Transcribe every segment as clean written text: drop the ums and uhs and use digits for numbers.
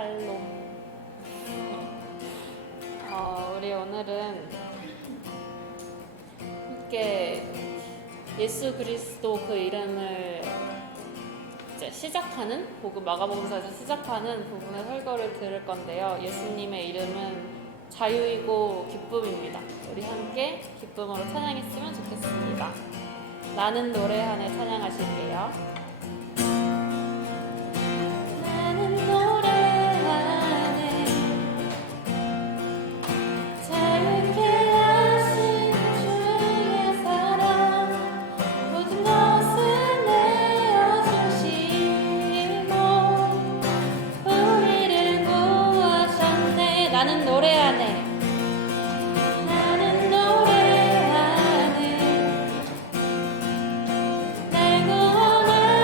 샬롬. 우리 오늘은 함께 예수 그리스도 그 이름을 이제 시작하는 마가복음서에서 시작하는 부분의 설교를 들을 건데요. 예수님의 이름은 자유이고 기쁨입니다. 우리 함께 기쁨으로 찬양했으면 좋겠습니다. 나는 노래하네 찬양하실게요. 나는 노래하네. 나는 노래하네. 날 구원하신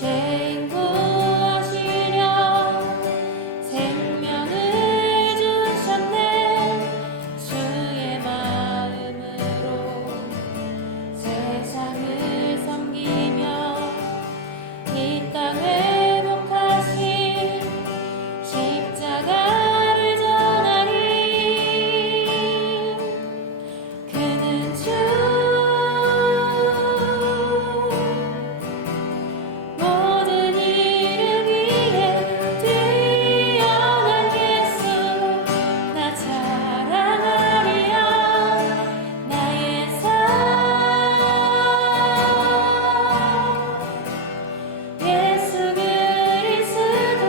죄인 구하시려 생명을 주셨네. 주의 마음으로 세상을 섬기며 이 땅 회복하신 십자가를 전하리. 그는 주 모든 이름 위에 뛰어난 예수 나 자랑하리라. 나의 삶 예수 그리스도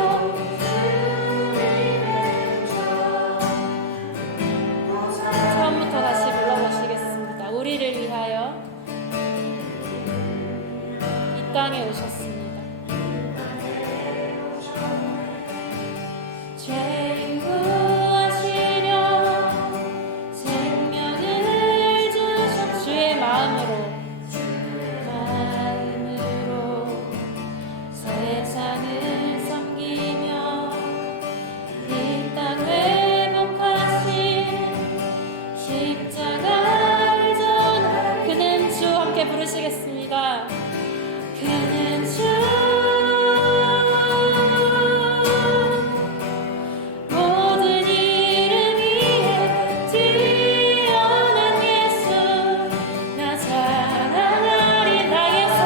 처음부터 다시 불러보시겠습니다. 우리를 위하여 이 땅에 오셨습니다. 죄인 구하시려 생명을 주신 주의 마음으로 세상을 섬기며 이 땅 회복하신 십자가를 전하. 그는 주 함께 부르시겠습니다. 그는 주 모든 이름 위에 뛰어난 예수 나 자랑하리. 나의 삶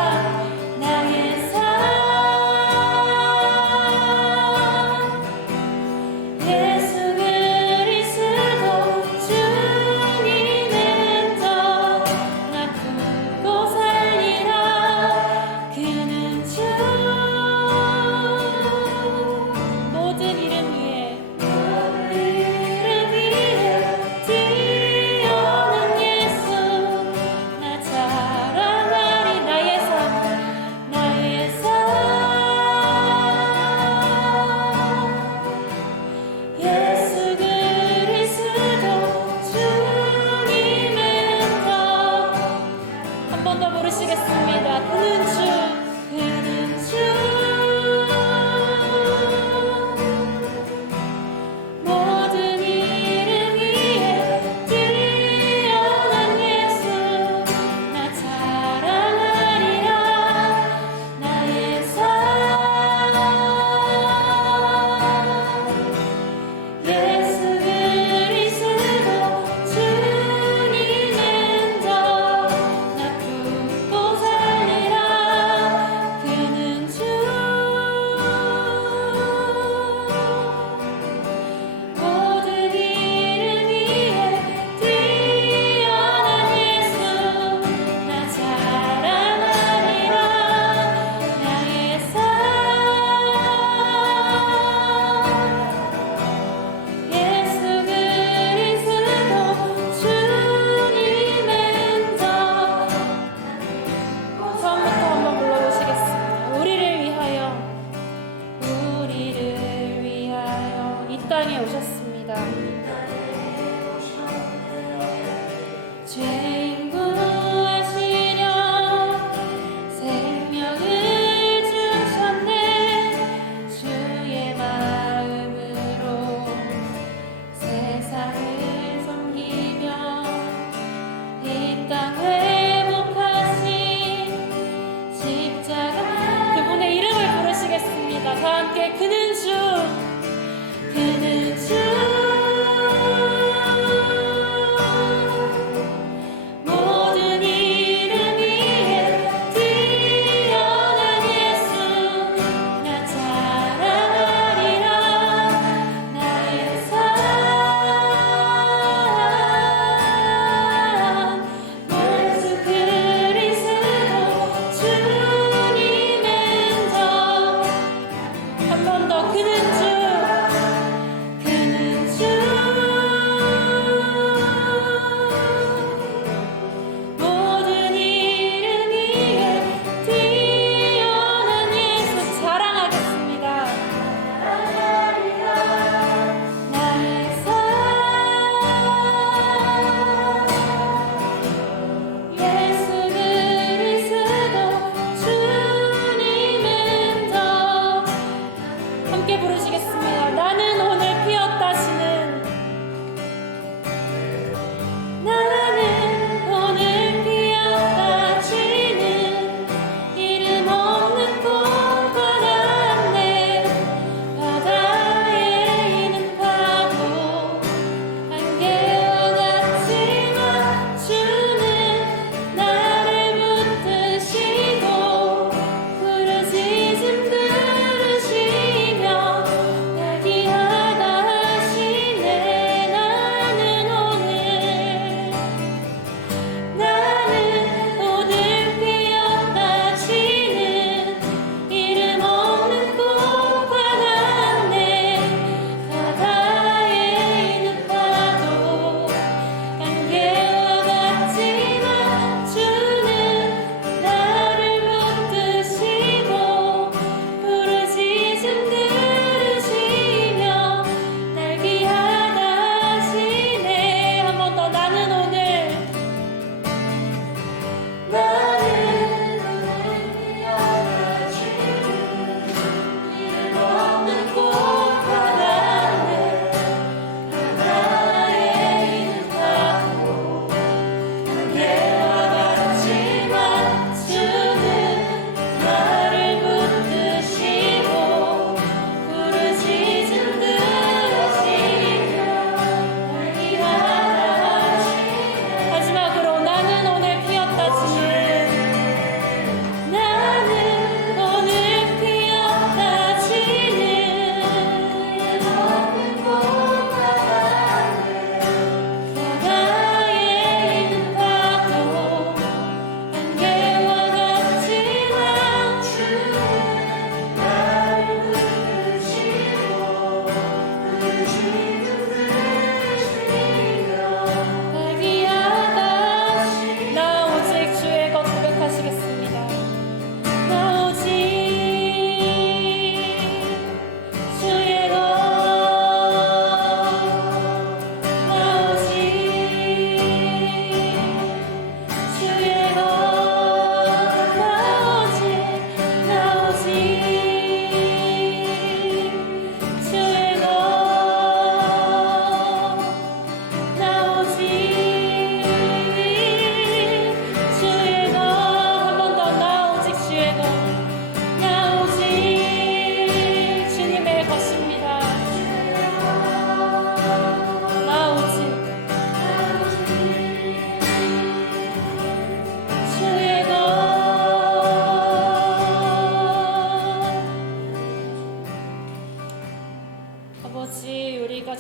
예수 그리스도 주님의 더 나 품고 살리라. 그는 주 모든 이름 위에 뛰어난 예수 나 자랑하리. 나의 삶 예수 그리스도 주님의 더. 한 번 더 부르시겠습니다. 그는 주 모든 이름 위에 뛰어난 예수 나 자랑하리라. 나의 삶 예수 그리스도 주님의 더 나 품고 살리라. 그는 주 모든 이름 위에 뛰어난 예수 나 자랑하리라. 나의 삶 예수 그리스도 주님의 더. 처음부터 한번 불러보시겠습니다. 우리를 위하여 이 땅에 오셨습니다. 죄인 구하시려 생명을 주셨네. 주의 마음으로 세상을 섬기며 이 땅 회복하신 십자가. 그분의 이름을 부르시겠습니다. 다 함께 그는 주 모든 이름 위에 뛰어난 예수 나 자랑하리라. 나의 삶 예수 그리스도 주님의 더. 한 번 더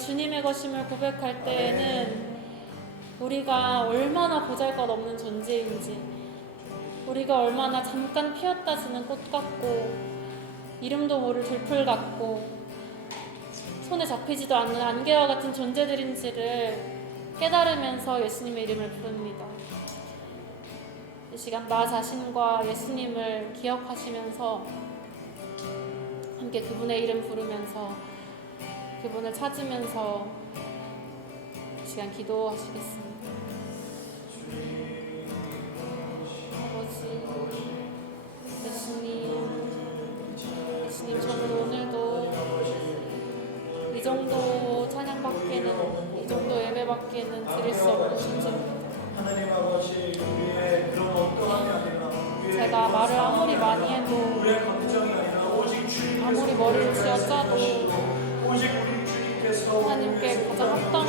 주님의 것임을 고백할 때에는 우리가 얼마나 보잘것없는 존재인지, 우리가 얼마나 잠깐 피었다 지는 꽃 같고 이름도 모를 들풀 같고 손에 잡히지도 않는 안개와 같은 존재들인지를 깨달으면서 예수님의 이름을 부릅니다. 이 시간 나 자신과 예수님을 기억하시면서 함께 그분의 이름 부르면서 그분을 찾으면서 이 시간 기도하시겠습니다. 아버지, 예수님, 저는 오늘도 이 정도 찬양밖에는, 이 정도 예배밖에는 드릴 수 없는 존재입니다. 하나님 아버지, 우리의 그런 어떠함이 아니라 제가 말을 아무리 많이 해도, 우리의 감정이 아니라 오직 주님께서 아무리 머리를 쥐어짜도 오직 우리 주님께서 하나님께 가장 합당한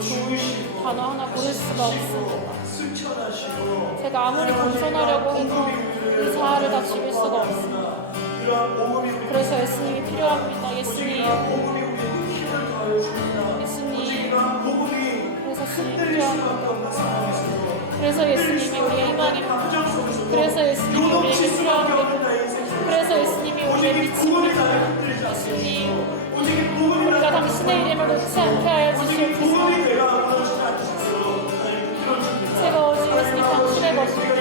주시고 단어 하나 고를 수가 없습니다. 승천하시고 제가 아무리 겸손하려고 해도 이 자아를 다 죽일 수가 없습니다. 그래서 예수님이 필요합니다. 예수님, 그래서 주님이 필요합니다. 그래서 예수님이 우리의 희망입니다. 그래서 예수님이 우리에게 필요합니다. 그래서 예수님이 우리의 빛입니다. 예수님, 우리가 당신의 이름을 놓지 않게 하여 주시옵소서. 제가 오직 예수님 당신의 것입니다.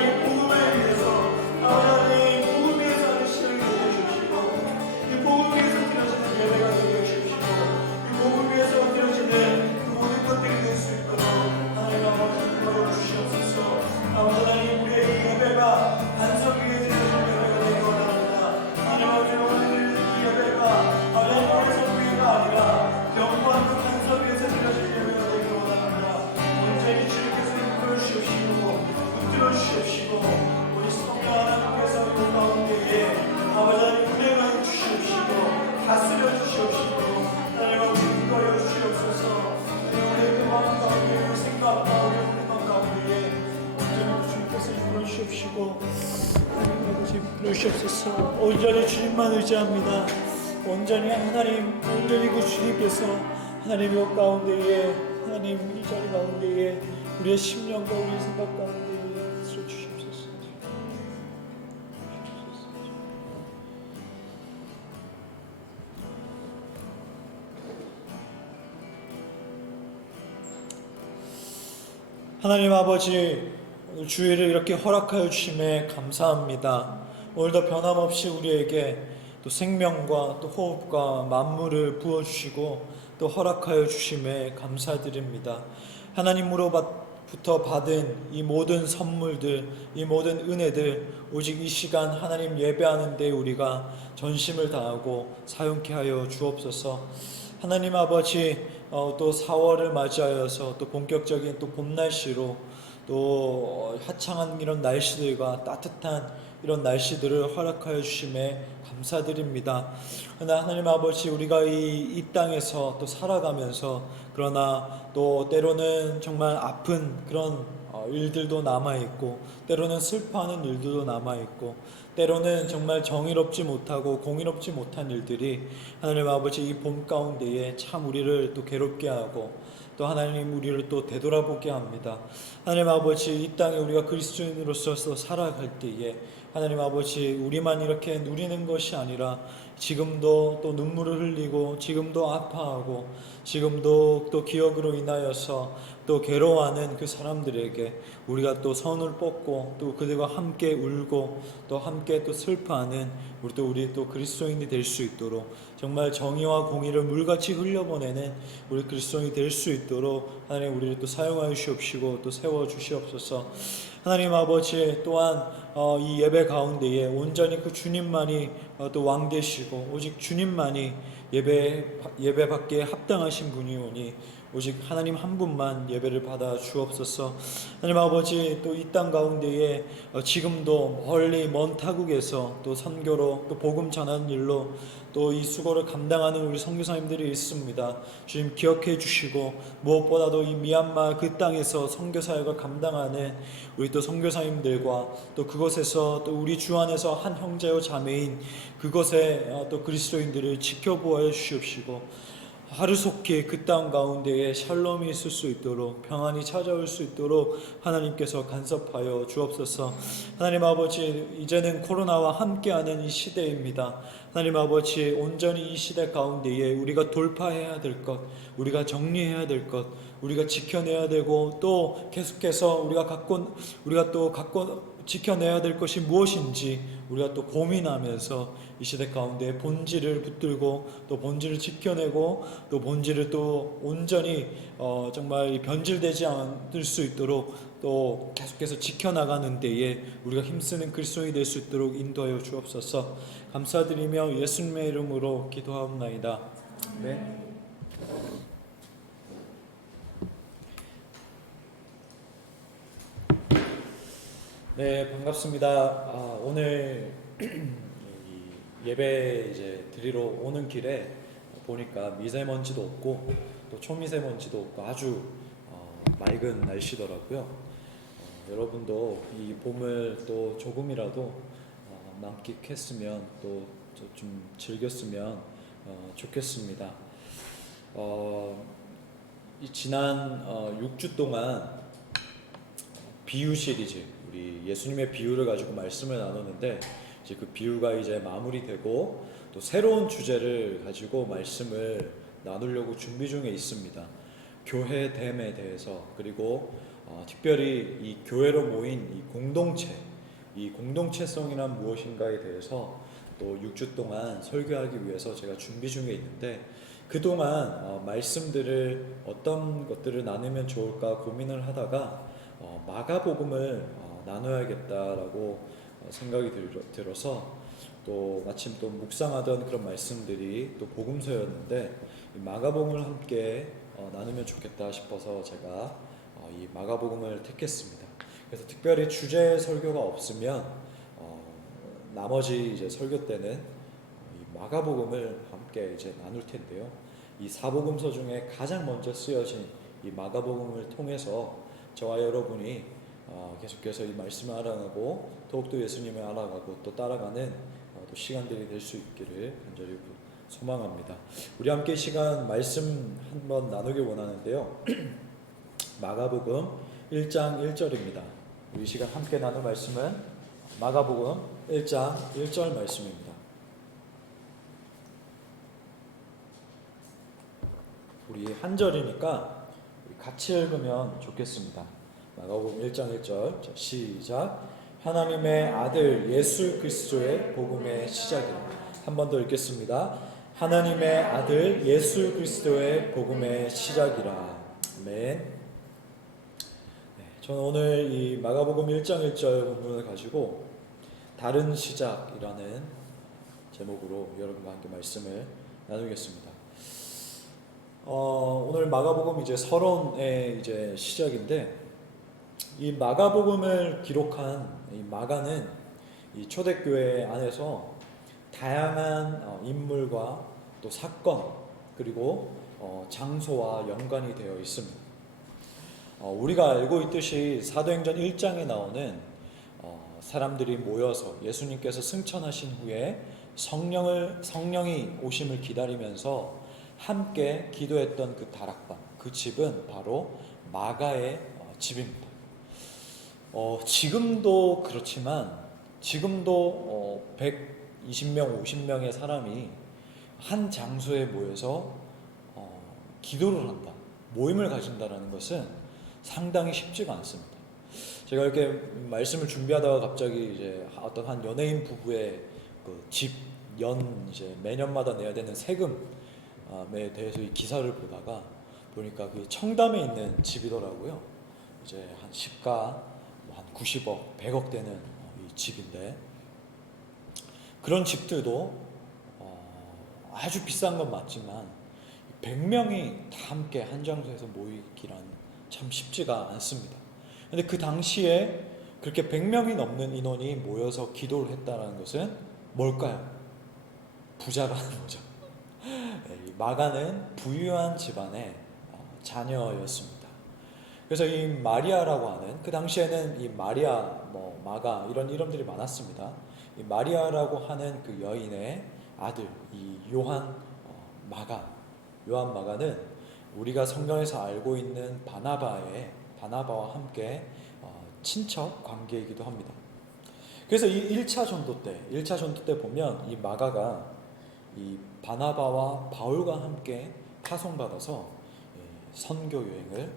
주시옵소서. 온전히 주님만 의지합니다. 온전히 하나님, 온전히 그 주님께서 하나님의 옷 가운데에, 하나님 이 자리 가운데에 우리의 심령과 우리의 생각 가운데에 주시옵소서. 하나님 아버지, 오늘 주일을 이렇게 허락하여 주심에 감사합니다. 오늘도 변함없이 우리에게 또 생명과 또 호흡과 만물을 부어주시고 또 허락하여 주심에 감사드립니다. 하나님으로부터 받은 이 모든 선물들, 이 모든 은혜들 오직 이 시간 하나님 예배하는 데 우리가 전심을 다하고 사용케 하여 주옵소서. 하나님 아버지, 또 4월을 맞이하여서 또 본격적인 또 봄날씨로 또 화창한 이런 날씨들과 따뜻한 이런 날씨들을 허락하여 주심에 감사드립니다. 그러나 하나님 아버지, 우리가 이 땅에서 또 살아가면서 그러나 또 때로는 정말 아픈 그런 일들도 남아있고 때로는 슬퍼하는 일들도 남아있고 때로는 정말 정의롭지 못하고 공의롭지 못한 일들이 하나님 아버지 이 봄 가운데에 참 우리를 또 괴롭게 하고 또 하나님 우리를 또 되돌아보게 합니다. 하나님 아버지, 이 땅에 우리가 그리스도인으로서 살아갈 때에 하나님 아버지, 우리만 이렇게 누리는 것이 아니라 지금도 또 눈물을 흘리고 지금도 아파하고 지금도 또 기억으로 인하여서 또 괴로워하는 그 사람들에게 우리가 또 선을 뻗고 또 그들과 함께 울고 또 함께 또 슬퍼하는 우리 또 그리스도인이 될 수 있도록 정말 정의와 공의를 물같이 흘려보내는 우리 그리스도인이 될 수 있도록 하나님 우리를 또 사용하여 주시옵시고 또 세워 주시옵소서. 하나님 아버지, 또한 이 예배 가운데에 온전히 그 주님만이 또 왕 되시고 오직 주님만이 예배받기에 합당하신 분이오니 오직 하나님 한 분만 예배를 받아 주옵소서. 하나님 아버지, 또 이 땅 가운데에 지금도 멀리 먼 타국에서 또 선교로 또 복음 전하는 일로 또 이 수고를 감당하는 우리 선교사님들이 있습니다. 주님 기억해 주시고 무엇보다도 이 미얀마 그 땅에서 선교 사역을 감당하는 우리 또 선교사님들과 또 그곳에서 또 우리 주 안에서 한 형제요 자매인 그것에 또 그리스도인들을 지켜보아 주시옵시고 하루속히 그 땅 가운데에 샬롬이 있을 수 있도록, 평안이 찾아올 수 있도록 하나님께서 간섭하여 주옵소서. 하나님 아버지, 이제는 코로나와 함께하는 이 시대입니다. 하나님 아버지, 온전히 이 시대 가운데에 우리가 돌파해야 될 것, 우리가 정리해야 될 것, 우리가 지켜내야 되고, 또 계속해서 우리가 갖고 지켜내야 될 것이 무엇인지 우리가 또 고민하면서 이 시대 가운데 본질을 붙들고, 또 본질을 지켜내고, 또 본질을 또 온전히 정말 변질되지 않을 수 있도록 또 계속해서 지켜나가는 데에 우리가 힘쓰는 그리스도인이 될 수 있도록 인도하여 주옵소서. 감사드리며 예수님의 이름으로 기도하옵나이다. 네. 네, 반갑습니다. 오늘 이 예배 이제 드리러 오는 길에 보니까 미세먼지도 없고 또 초미세먼지도 없고 아주 맑은 날씨더라고요. 여러분도 이 봄을 또 조금이라도 만끽했으면 또 좀 즐겼으면 좋겠습니다. 이 지난 6주 동안 비유 시리즈, 우리 예수님의 비유를 가지고 말씀을 나누는데, 이제 그 비유가 이제 마무리되고 또 새로운 주제를 가지고 말씀을 나누려고 준비 중에 있습니다. 교회됨에 대해서, 그리고 특별히 이 교회로 모인 이 공동체성이란 무엇인가에 대해서 또 6주 동안 설교하기 위해서 제가 준비 중에 있는데, 그동안 말씀들을 어떤 것들을 나누면 좋을까 고민을 하다가 마가복음을 나눠야겠다라고 생각이 들어서, 또 마침 또 묵상하던 그런 말씀들이 또 복음서였는데 마가복음을 함께 나누면 좋겠다 싶어서 제가 이 마가복음을 택했습니다. 그래서 특별히 주제 설교가 없으면 나머지 이제 설교 때는 이 마가복음을 함께 이제 나눌 텐데요. 이 사복음서 중에 가장 먼저 쓰여진 이 마가복음을 통해서 저와 여러분이 계속해서 이 말씀을 알아가고 더욱더 예수님을 알아가고 또 따라가는 또 시간들이 될 수 있기를 간절히 소망합니다. 우리 함께 시간 말씀 한번 나누길 원하는데요. 마가복음 1장 1절입니다. 우리 시간 함께 나눌 말씀은 마가복음 1장 1절 말씀입니다. 우리 한 절이니까 같이 읽으면 좋겠습니다. 마가복음 1장 1절. 자, 시작. 하나님의 아들 예수 그리스도의 복음의 시작입니다. 한 번 더 읽겠습니다. 하나님의 아들 예수 그리스도의 복음의 시작이라. 아멘. 저는 오늘 이 마가복음 1장 1절 본문을 가지고 다른 시작이라는 제목으로 여러분과 함께 말씀을 나누겠습니다. 오늘 마가복음 이제 서론의 이제 시작인데, 이 마가복음을 기록한 이 마가는 이 초대교회 안에서 다양한 인물과 또 사건, 그리고 장소와 연관이 되어 있습니다. 우리가 알고 있듯이 사도행전 1장에 나오는 사람들이 모여서 예수님께서 승천하신 후에 성령이 오심을 기다리면서 함께 기도했던 그 다락방, 그 집은 바로 마가의 집입니다. 지금도 그렇지만 지금도 120명, 50명의 사람이 한 장소에 모여서 기도를 한다, 모임을 가진다라는 것은 상당히 쉽지가 않습니다. 제가 이렇게 말씀을 준비하다가 갑자기 이제 어떤 한 연예인 부부의 그 집 이제 매년마다 내야 되는 세금에 대해서 이 기사를 보다가 보니까 그 청담에 있는 집이더라고요. 이제 한 시가 한 90억, 100억 되는 이 집인데, 그런 집들도 아주 비싼 건 맞지만 100명이 다 함께 한 장소에서 모이기란 참 쉽지가 않습니다. 근데 그 당시에 그렇게 100명이 넘는 인원이 모여서 기도를 했다는 것은 뭘까요? 부자라는 거죠. 마가는 부유한 집안의 자녀였습니다. 그래서 이 마리아라고 하는, 그 당시에는 이 마리아, 마가 이런 이름들이 많았습니다. 이 마리아라고 하는 그 여인의 아들, 이 요한 마가, 요한 마가는 우리가 성경에서 알고 있는 바나바와 함께 친척 관계이기도 합니다. 그래서 이 1차 전도 때 보면 이 마가가 이 바나바와 바울과 함께 파송받아서 선교 여행을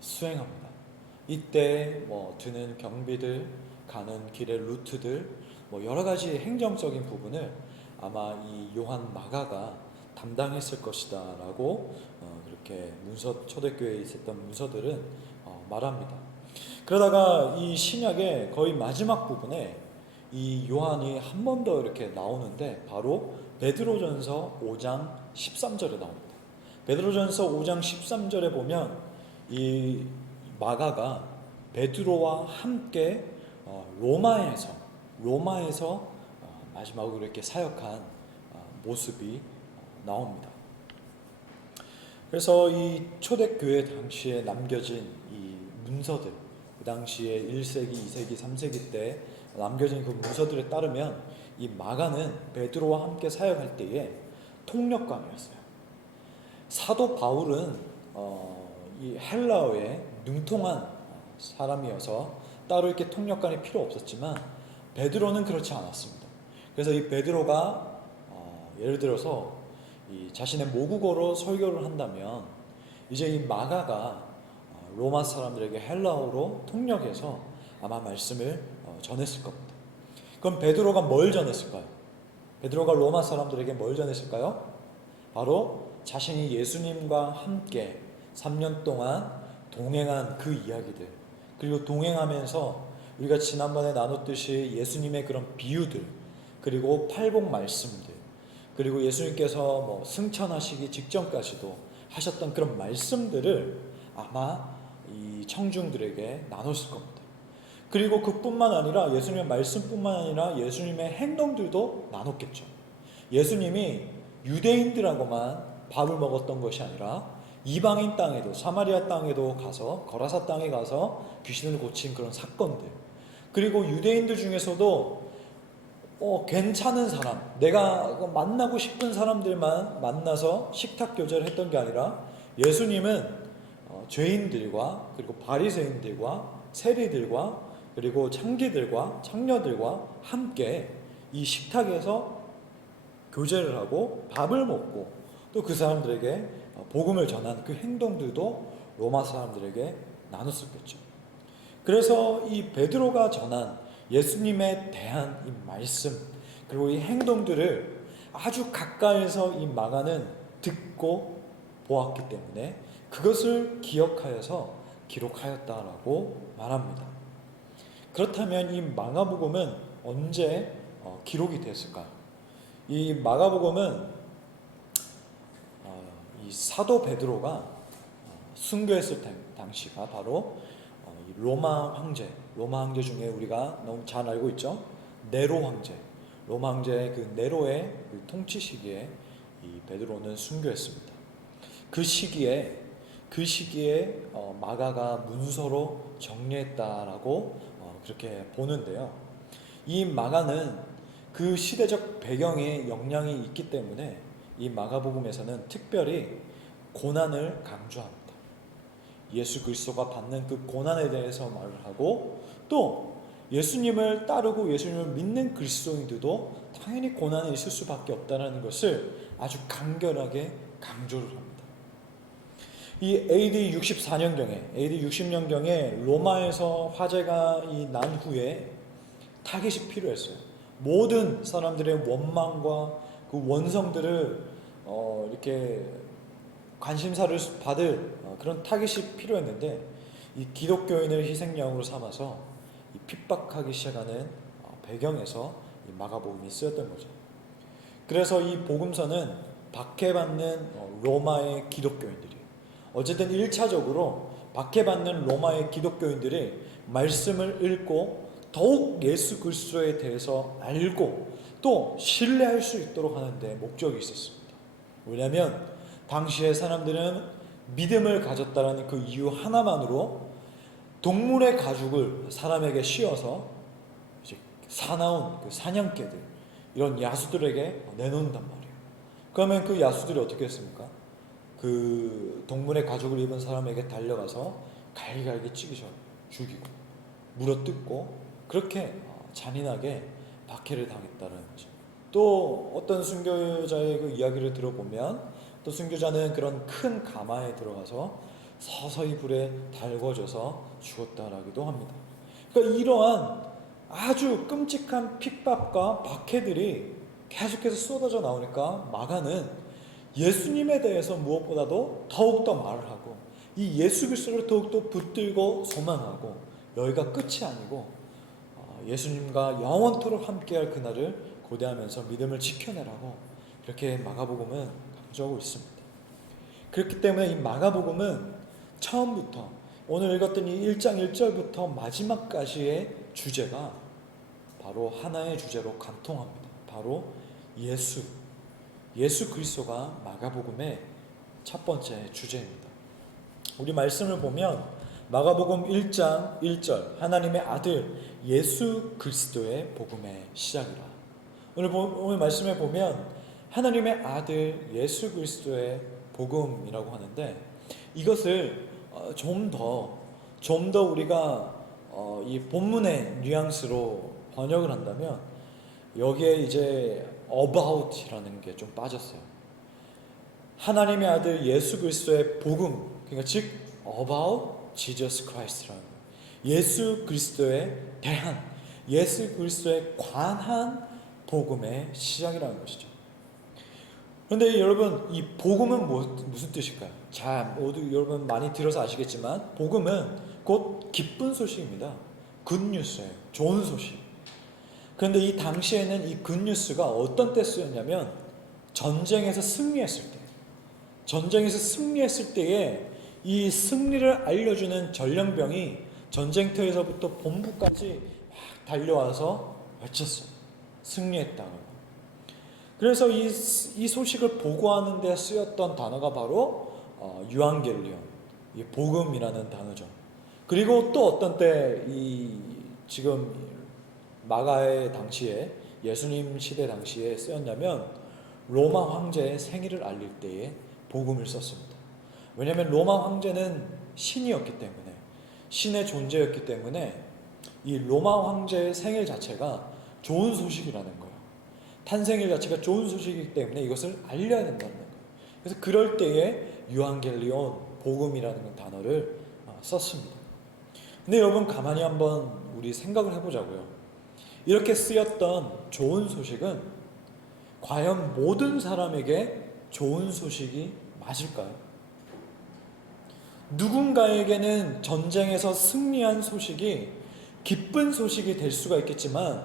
수행합니다. 이때 드는 경비들, 가는 길의 루트들, 여러 가지 행정적인 부분을 아마 이 요한 마가가 담당했을 것이다라고 그렇게 초대교회에 있었던 문서들은 말합니다. 그러다가 이 신약의 거의 마지막 부분에 이 요한이 한 번 더 이렇게 나오는데 바로 베드로전서 5장 13절에 나옵니다. 베드로전서 5장 13절에 보면 이 마가가 베드로와 함께 로마에서 마지막으로 이렇게 사역한 모습이 나옵니다. 그래서 이 초대교회 당시에 남겨진 이 문서들, 그 당시에 1세기, 2세기, 3세기 때 남겨진 그 문서들에 따르면 이 마가는 베드로와 함께 사역할 때에 통역관이었어요. 사도 바울은 이 헬라어에 능통한 사람이어서 따로 이렇게 통역관이 필요 없었지만 베드로는 그렇지 않았습니다. 그래서 이 베드로가 예를 들어서 이 자신의 모국어로 설교를 한다면 이제 이 마가가 로마 사람들에게 헬라어로 통역해서 아마 말씀을 전했을 겁니다. 그럼 베드로가 뭘 전했을까요? 베드로가 로마 사람들에게 뭘 전했을까요? 바로 자신이 예수님과 함께 3년 동안 동행한 그 이야기들, 그리고 동행하면서 우리가 지난번에 나눴듯이 예수님의 그런 비유들, 그리고 팔복 말씀들, 그리고 예수님께서 승천하시기 직전까지도 하셨던 그런 말씀들을 아마 이 청중들에게 나눴을 겁니다. 그리고 그뿐만 아니라 예수님의 말씀뿐만 아니라 예수님의 행동들도 나눴겠죠. 예수님이 유대인들하고만 밥을 먹었던 것이 아니라 이방인 땅에도, 사마리아 땅에도 가서, 거라사 땅에 가서 귀신을 고친 그런 사건들, 그리고 유대인들 중에서도 괜찮은 사람, 내가 만나고 싶은 사람들만 만나서 식탁 교제를 했던 게 아니라 예수님은 죄인들과, 그리고 바리새인들과 세리들과, 그리고 창기들과 창녀들과 함께 이 식탁에서 교제를 하고 밥을 먹고 또 그 사람들에게 복음을 전한 그 행동들도 로마 사람들에게 나눴었겠죠. 그래서 이 베드로가 전한 예수님에 대한 이 말씀, 그리고 이 행동들을 아주 가까이서 이 마가는 듣고 보았기 때문에 그것을 기억하여서 기록하였다라고 말합니다. 그렇다면 이 마가복음은 언제 기록이 됐을까요? 이 마가복음은 이 사도 베드로가 순교했을 당시가 바로 로마 황제 중에 우리가 너무 잘 알고 있죠. 네로 황제, 로마 황제 그 네로의 그 통치 시기에 이 베드로는 순교했습니다. 그 시기에 마가가 문서로 정리했다라고 그렇게 보는데요. 이 마가는 그 시대적 배경에 영향이 있기 때문에 이 마가복음에서는 특별히 고난을 강조합니다. 예수 그리스도가 받는 그 고난에 대해서 말을 하고, 또 예수님을 따르고 예수님을 믿는 그리스도인들도 당연히 고난이 있을 수밖에 없다는 것을 아주 간결하게 강조를 합니다. 이 AD 60년경에 로마에서 화재가 난 후에 타깃이 필요했어요. 모든 사람들의 원망과 그 원성들을 이렇게 관심사를 받을 그런 타깃이 필요했는데, 이 기독교인을 희생양으로 삼아서 이 핍박하기 시작하는 배경에서 이 마가복음이 쓰였던 거죠. 그래서 이 복음서는 박해받는 로마의 기독교인들이, 어쨌든 1차적으로 박해받는 로마의 기독교인들이 말씀을 읽고 더욱 예수 그리스도에 대해서 알고 또 신뢰할 수 있도록 하는 데 목적이 있었습니다. 왜냐하면 당시의 사람들은 믿음을 가졌다는 그 이유 하나만으로 동물의 가죽을 사람에게 씌워서 이제 사나운 그 사냥개들, 이런 야수들에게 내놓는단 말이에요. 그러면 그 야수들이 어떻게 했습니까? 그 동물의 가죽을 입은 사람에게 달려가서 갈기갈기 찢겨 죽이고 물어뜯고 그렇게 잔인하게 박해를 당했다는 거죠. 또 어떤 순교자의 그 이야기를 들어보면 또 순교자는 그런 큰 가마에 들어가서 서서히 불에 달궈져서 죽었다라기도 합니다. 그러니까 이러한 아주 끔찍한 핍박과 박해들이 계속해서 쏟아져 나오니까 마가는 예수님에 대해서 무엇보다도 더욱더 말을 하고 이 예수 그리스도를 더욱더 붙들고 소망하고 여기가 끝이 아니고 예수님과 영원토록 함께할 그날을 고대하면서 믿음을 지켜내라고 이렇게 마가복음은 강조하고 있습니다. 그렇기 때문에 이 마가복음은 처음부터 오늘 읽었던 이 1장 1절부터 마지막까지의 주제가 바로 하나의 주제로 관통합니다. 바로 예수 그리스도가 마가복음의 첫 번째 주제입니다. 우리 말씀을 보면 마가복음 1장 1절 하나님의 아들 예수 그리스도의 복음의 시작이라. 오늘 말씀에 보면 하나님의 아들 예수 그리스도의 복음이라고 하는데 이것을 좀 더 우리가 이 본문의 뉘앙스로 번역을 한다면 여기에 이제 about이라는 게 좀 빠졌어요. 하나님의 아들 예수 그리스도의 복음, 그러니까 즉 about Jesus Christ라는 거예요. 예수 그리스도에 대한, 예수 그리스도에 관한 복음의 시작이라는 것이죠. 그런데 여러분, 이 복음은 무슨 뜻일까요? 자, 모두 여러분 많이 들어서 아시겠지만 복음은 곧 기쁜 소식입니다. 굿뉴스예요. 좋은 소식. 그런데 이 당시에는 이 굿뉴스가 어떤 때 쓰였냐면 전쟁에서 승리했을 때에 이 승리를 알려주는 전령병이 전쟁터에서부터 본부까지 확 달려와서 외쳤어요. 승리했다고. 그래서 이 소식을 보고하는 데 쓰였던 단어가 바로 유앙겔리온, 이 복음이라는 단어죠. 그리고 또 어떤 때 이 지금 마가의 당시에 예수님 시대 당시에 쓰였냐면 로마 황제의 생일을 알릴 때에 복음을 썼습니다. 왜냐하면 로마 황제는 신이었기 때문에, 신의 존재였기 때문에 이 로마 황제의 생일 자체가 좋은 소식이라는 거예요. 탄생일 자체가 좋은 소식이기 때문에 이것을 알려야 된다는 거예요. 그래서 그럴 때에 유앙겔리온, 복음이라는 단어를 썼습니다. 근데 여러분 가만히 한번 우리 생각을 해보자고요. 이렇게 쓰였던 좋은 소식은 과연 모든 사람에게 좋은 소식이 맞을까요? 누군가에게는 전쟁에서 승리한 소식이 기쁜 소식이 될 수가 있겠지만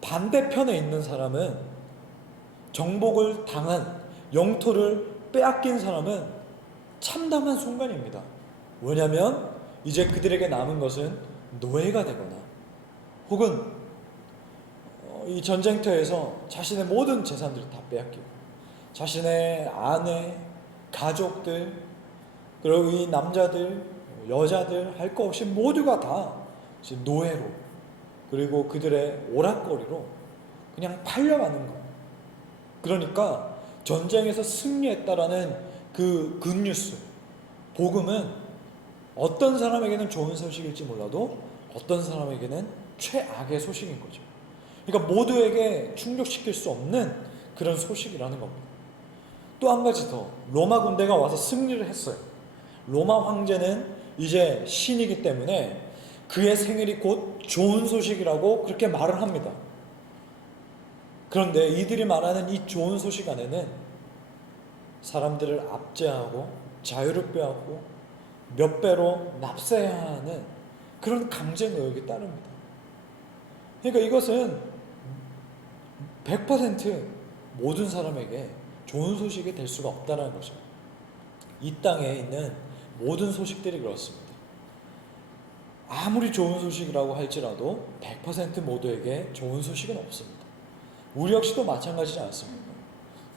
반대편에 있는 사람은 정복을 당한, 영토를 빼앗긴 사람은 참담한 순간입니다. 왜냐하면 이제 그들에게 남은 것은 노예가 되거나 혹은 이 전쟁터에서 자신의 모든 재산들을 다 빼앗기고 자신의 아내, 가족들, 그리고 이 남자들, 여자들 할 거 없이 모두가 다 노예로, 그리고 그들의 오락거리로 그냥 팔려가는 거예요. 그러니까 전쟁에서 승리했다라는 그 굿뉴스, 복음은 어떤 사람에게는 좋은 소식일지 몰라도 어떤 사람에게는 최악의 소식인 거죠. 그러니까 모두에게 충족시킬 수 없는 그런 소식이라는 겁니다. 또 한 가지 더, 로마 군대가 와서 승리를 했어요. 로마 황제는 이제 신이기 때문에 그의 생일이 곧 좋은 소식이라고 그렇게 말을 합니다. 그런데 이들이 말하는 이 좋은 소식 안에는 사람들을 압제하고 자유를 빼앗고 몇 배로 납세해야 하는 그런 강제 노역이 따릅니다. 그러니까 이것은 100% 모든 사람에게 좋은 소식이 될 수가 없다는 거죠. 이 땅에 있는 모든 소식들이 그렇습니다. 아무리 좋은 소식이라고 할지라도 100% 모두에게 좋은 소식은 없습니다. 우리 역시도 마찬가지지 않습니까?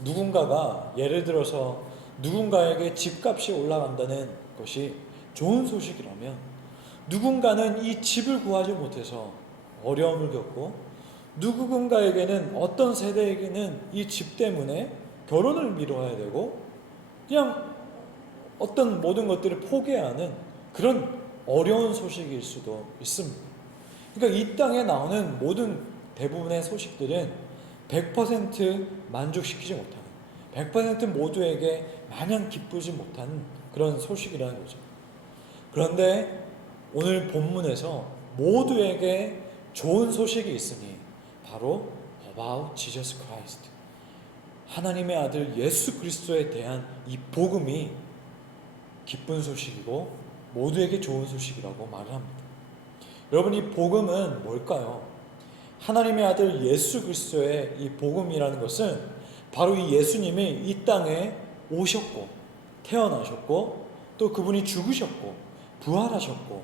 누군가가 예를 들어서 누군가에게 집값이 올라간다는 것이 좋은 소식이라면 누군가는 이 집을 구하지 못해서 어려움을 겪고 누군가에게는 어떤 세대에게는 이 집 때문에 결혼을 미뤄야 되고 그냥 어떤 모든 것들을 포기해야 하는 그런 어려운 소식일 수도 있습니다. 그러니까 이 땅에 나오는 모든 대부분의 소식들은 100% 만족시키지 못하는, 100% 모두에게 마냥 기쁘지 못하는 그런 소식이라는 거죠. 그런데 오늘 본문에서 모두에게 좋은 소식이 있으니 바로 about Jesus Christ, 하나님의 아들 예수 그리스도에 대한 이 복음이 기쁜 소식이고 모두에게 좋은 소식이라고 말을 합니다. 여러분, 이 복음은 뭘까요? 하나님의 아들 예수 그리스도의 이 복음이라는 것은 바로 이 예수님이 이 땅에 오셨고 태어나셨고 또 그분이 죽으셨고 부활하셨고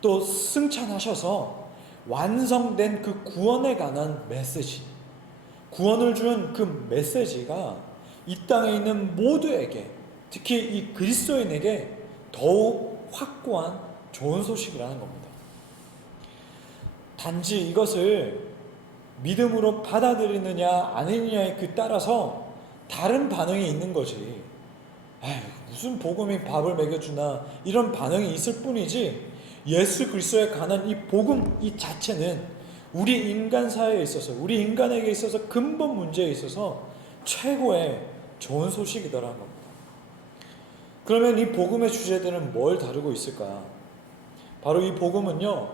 또 승천하셔서 완성된 그 구원에 관한 메시지, 구원을 주는 그 메시지가 이 땅에 있는 모두에게, 특히 이 그리스도인에게 더욱 확고한 좋은 소식이라는 겁니다. 단지 이것을 믿음으로 받아들이느냐 아니느냐에 그 따라서 다른 반응이 있는 거지. 에휴, 무슨 복음이 밥을 먹여주나 이런 반응이 있을 뿐이지, 예수 그리스도에 관한 이 복음 이 자체는 우리 인간 사회에 있어서, 우리 인간에게 있어서 근본 문제에 있어서 최고의 좋은 소식이더라는 겁니다. 그러면 이 복음의 주제들은 뭘 다루고 있을까? 바로 이 복음은요,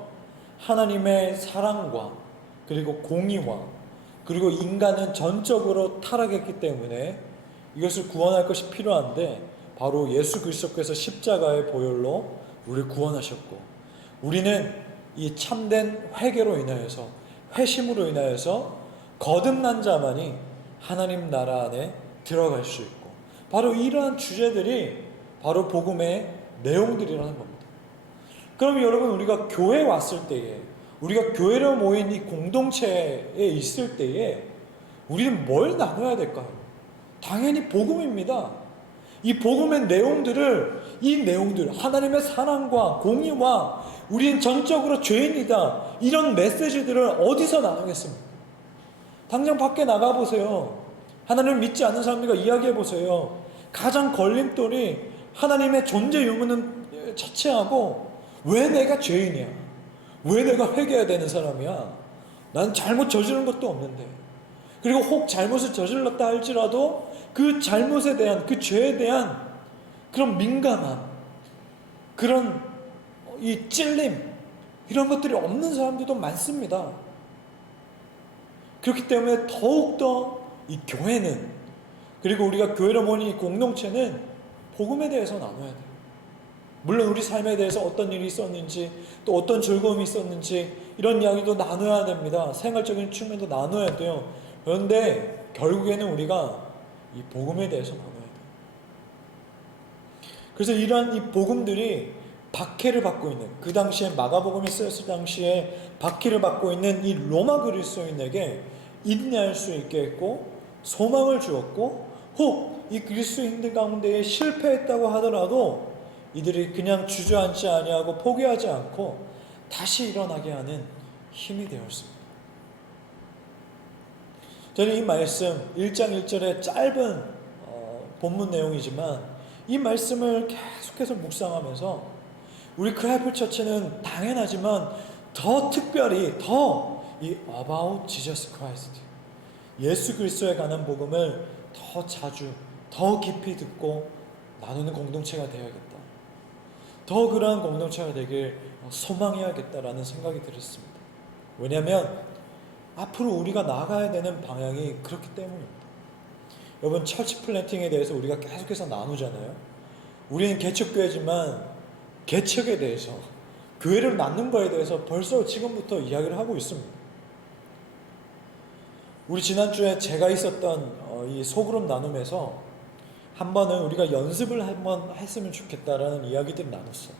하나님의 사랑과 그리고 공의와 그리고 인간은 전적으로 타락했기 때문에 이것을 구원할 것이 필요한데 바로 예수 그리스도께서 십자가의 보혈로 우리를 구원하셨고, 우리는 이 참된 회개로 인하여서, 회심으로 인하여서 거듭난 자만이 하나님 나라 안에 들어갈 수 있고, 바로 이러한 주제들이 바로 복음의 내용들이라는 겁니다. 그럼 여러분, 우리가 교회에 왔을 때에, 우리가 교회로 모인 이 공동체에 있을 때에 우리는 뭘 나눠야 될까요? 당연히 복음입니다. 이 복음의 내용들을, 이 내용들, 하나님의 사랑과 공의와 우리는 전적으로 죄인이다, 이런 메시지들을 어디서 나누겠습니까? 당장 밖에 나가보세요. 하나님을 믿지 않는 사람들과 이야기해보세요. 가장 걸림돌이 하나님의 존재 유무는 자체하고, 왜 내가 죄인이야? 왜 내가 회개해야 되는 사람이야? 난 잘못 저지른 것도 없는데. 그리고 혹 잘못을 저질렀다 할지라도 그 잘못에 대한, 그 죄에 대한 그런 민감함, 그런 이 찔림, 이런 것들이 없는 사람들도 많습니다. 그렇기 때문에 더욱더 이 교회는, 그리고 우리가 교회로 모인 이 공동체는 복음에 대해서 나눠야 돼요. 물론 우리 삶에 대해서 어떤 일이 있었는지, 또 어떤 즐거움이 있었는지 이런 이야기도 나눠야 됩니다. 생활적인 측면도 나눠야 돼요. 그런데 결국에는 우리가 이 복음에 대해서 나눠야 돼요. 그래서 이러한 이 복음들이 박해를 받고 있는, 그 당시에 마가복음이 쓰였을 당시에 박해를 받고 있는 이 로마 그리스도인에게 인내할 수 있게 했고 소망을 주었고, 혹 이 그리스도인들 가운데에 실패했다고 하더라도 이들이 그냥 주저앉지 아니하고 포기하지 않고 다시 일어나게 하는 힘이 되었습니다. 저는 이 말씀 1장 1절의 짧은 본문 내용이지만 이 말씀을 계속해서 묵상하면서 우리 크라이플 처치는 당연하지만 더 특별히 더 이 about Jesus Christ, 예수 그리스도에 관한 복음을 더 자주, 더 깊이 듣고 나누는 공동체가 되어야겠다, 더 그러한 공동체가 되길 소망해야겠다라는 생각이 들었습니다. 왜냐하면 앞으로 우리가 나가야 되는 방향이 그렇기 때문입니다. 여러분, 처치 플랜팅에 대해서 우리가 계속해서 나누잖아요. 우리는 개척교회지만 개척에 대해서, 교회를 낳는 거에 대해서 벌써 지금부터 이야기를 하고 있습니다. 우리 지난주에 제가 있었던 이 소그룹 나눔에서 한 번은 우리가 연습을 한번 했으면 좋겠다라는 이야기들을 나눴어요.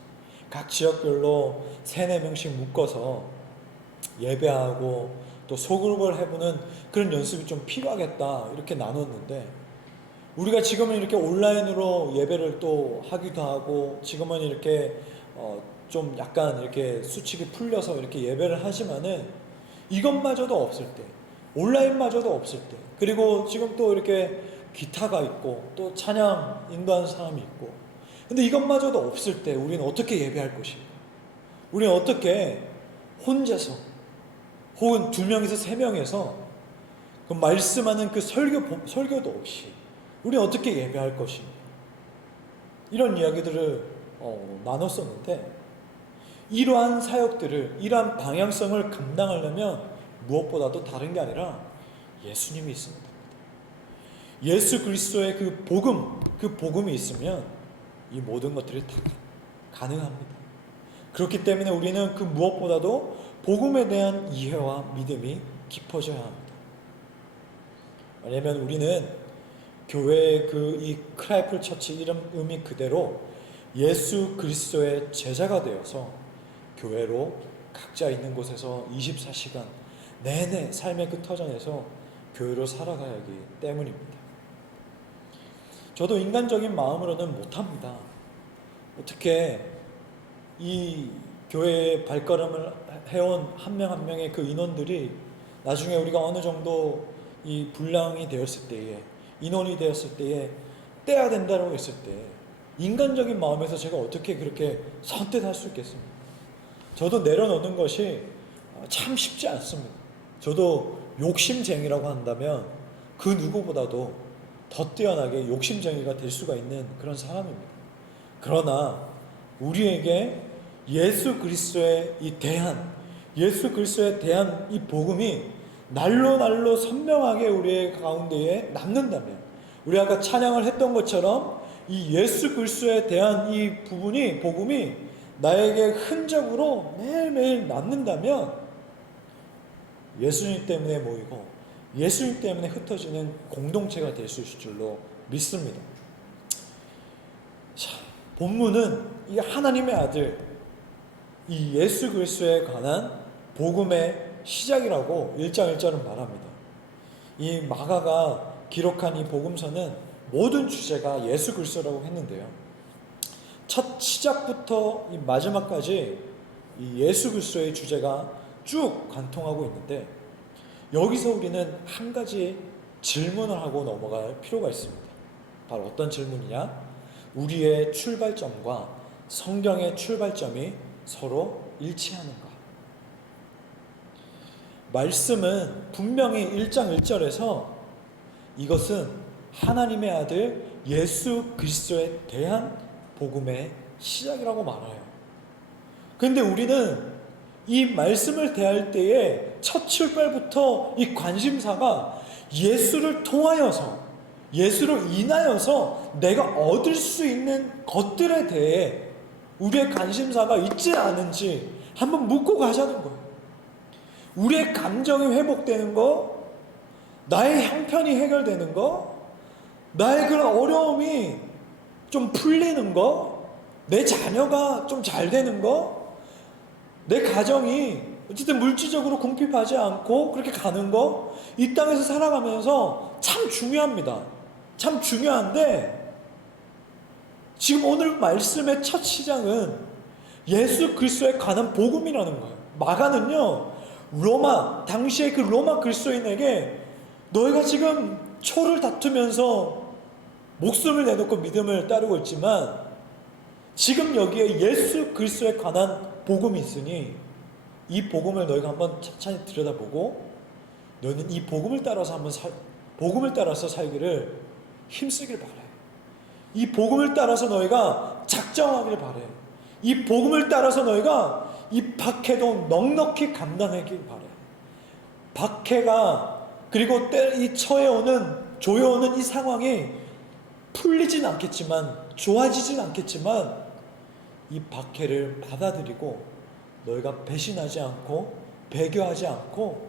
각 지역별로 3-4명씩 묶어서 예배하고 또 소그룹을 해보는 그런 연습이 좀 필요하겠다, 이렇게 나눴는데, 우리가 지금은 이렇게 온라인으로 예배를 또 하기도 하고 지금은 이렇게 좀 약간 이렇게 수칙이 풀려서 이렇게 예배를 하지만은 이것마저도 없을 때, 온라인마저도 없을 때, 그리고 지금 또 이렇게 기타가 있고 또 찬양 인도하는 사람이 있고, 근데 이것마저도 없을 때 우리는 어떻게 예배할 것인가? 우리는 어떻게 혼자서 혹은 2명에서 3명에서 그 말씀하는 그 설교도 없이 우리는 어떻게 예배할 것인가? 이런 이야기들을 나눴었는데, 이러한 사역들을, 이러한 방향성을 감당하려면 무엇보다도 다른 게 아니라 예수님이 있으면 됩니다. 예수 그리스도의 그 복음이 있으면 이 모든 것들이 다 가능합니다. 그렇기 때문에 우리는 그 무엇보다도 복음에 대한 이해와 믿음이 깊어져야 합니다. 왜냐하면 우리는 교회의 이 크라이플 처치 이름 의미 그대로 예수 그리스도의 제자가 되어서 교회로 각자 있는 곳에서 24시간 내내 삶의 그 터전에서 교회로 살아가야 하기 때문입니다. 저도 인간적인 마음으로는 못합니다. 어떻게 이 교회에 발걸음을 해온 한 명 한 명의 그 인원들이 나중에 우리가 어느 정도 이 분량이 되었을 때에, 인원이 되었을 때에 떼야 된다고 했을 때 인간적인 마음에서 제가 어떻게 그렇게 선택할 수 있겠습니까? 저도 내려놓는 것이 참 쉽지 않습니다. 저도 욕심쟁이라고 한다면 그 누구보다도 더 뛰어나게 욕심쟁이가 될 수가 있는 그런 사람입니다. 그러나 우리에게 예수 그리스도에 대한 이 복음이 날로 선명하게 우리의 가운데에 남는다면, 우리 아까 찬양을 했던 것처럼 이 예수 그리스도에 대한 이 복음이 나에게 흔적으로 매일매일 남는다면 예수님 때문에 모이고 예수님 때문에 흩어지는 공동체가 될 수 있을 줄로 믿습니다. 자, 본문은 이 하나님의 아들, 이 예수 그리스도에 관한 복음의 시작이라고 1장 1절은 말합니다. 이 마가가 기록한 이 복음서는 모든 주제가 예수 그리스도라고 했는데요, 첫 시작부터 이 마지막까지 이 예수 그리스도의 주제가 쭉 관통하고 있는데, 여기서 우리는 한 가지 질문을 하고 넘어갈 필요가 있습니다. 바로 어떤 질문이냐? 우리의 출발점과 성경의 출발점이 서로 일치하는가? 말씀은 분명히 1장 1절에서 이것은 하나님의 아들 예수 그리스도에 대한 복음의 시작이라고 말해요. 그런데 우리는 이 말씀을 대할 때에 첫 출발부터 이 관심사가 예수를 통하여서, 예수로 인하여서 내가 얻을 수 있는 것들에 대해 우리의 관심사가 있지 않은지 한번 묻고 가자는 거예요. 우리의 감정이 회복되는 거, 나의 형편이 해결되는 거, 나의 그런 어려움이 좀 풀리는 거, 내 자녀가 좀 잘 되는 거, 내 가정이 어쨌든 물질적으로 궁핍하지 않고 그렇게 가는 거, 이 땅에서 살아가면서 참 중요합니다. 참 중요한데, 지금 오늘 말씀의 첫 시작은 예수 그리스도에 관한 복음이라는 거예요. 마가는요, 당시에 그 로마 그리스도인에게 너희가 지금 초를 다투면서 목숨을 내놓고 믿음을 따르고 있지만 지금 여기에 예수 그리스도에 관한 복음이 있으니 이 복음을 너희가 한번 천천히 들여다보고 너희는 이 복음을 따라서 살기를 힘쓰길 바래. 이 복음을 따라서 너희가 작정하길 바래. 이 복음을 따라서 너희가 이 박해도 넉넉히 감당하길 바래. 박해가, 그리고 이 조여오는 이 상황이 풀리진 않겠지만, 좋아지진 않겠지만 이 박해를 받아들이고 너희가 배신하지 않고 배교하지 않고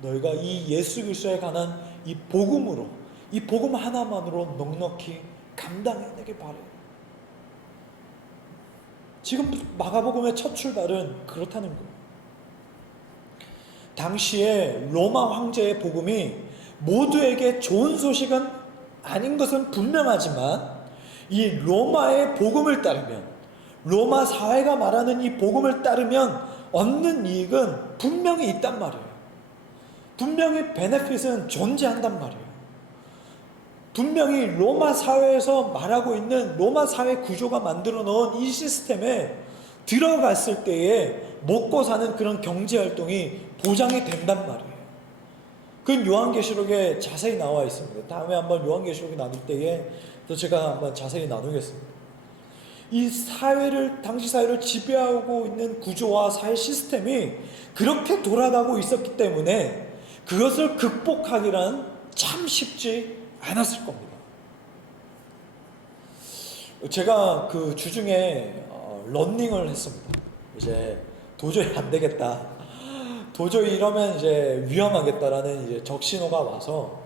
너희가 이 예수 그리스도에 관한 이 복음으로, 이 복음 하나만으로 넉넉히 감당해내길 바래. 지금 마가복음의 첫 출발은 그렇다는 거예요. 당시에 로마 황제의 복음이 모두에게 좋은 소식은 아닌 것은 분명하지만 이 로마의 복음을 따르면, 로마 사회가 말하는 이 복음을 따르면 얻는 이익은 분명히 있단 말이에요. 분명히 베네핏은 존재한단 말이에요. 분명히 로마 사회에서 말하고 있는 로마 사회 구조가 만들어 놓은 이 시스템에 들어갔을 때에 먹고 사는 그런 경제 활동이 보장이 된단 말이에요. 그건 요한계시록에 자세히 나와 있습니다. 다음에 한번 요한계시록에 나눌 때에 또 제가 한번 자세히 나누겠습니다. 이 사회를, 당시 사회를 지배하고 있는 구조와 사회 시스템이 그렇게 돌아가고 있었기 때문에 그것을 극복하기란 참 쉽지 않았을 겁니다. 제가 그 주중에 러닝을 했습니다. 이제 도저히 안 되겠다. 도저히 이러면 이제 위험하겠다라는 이제 적신호가 와서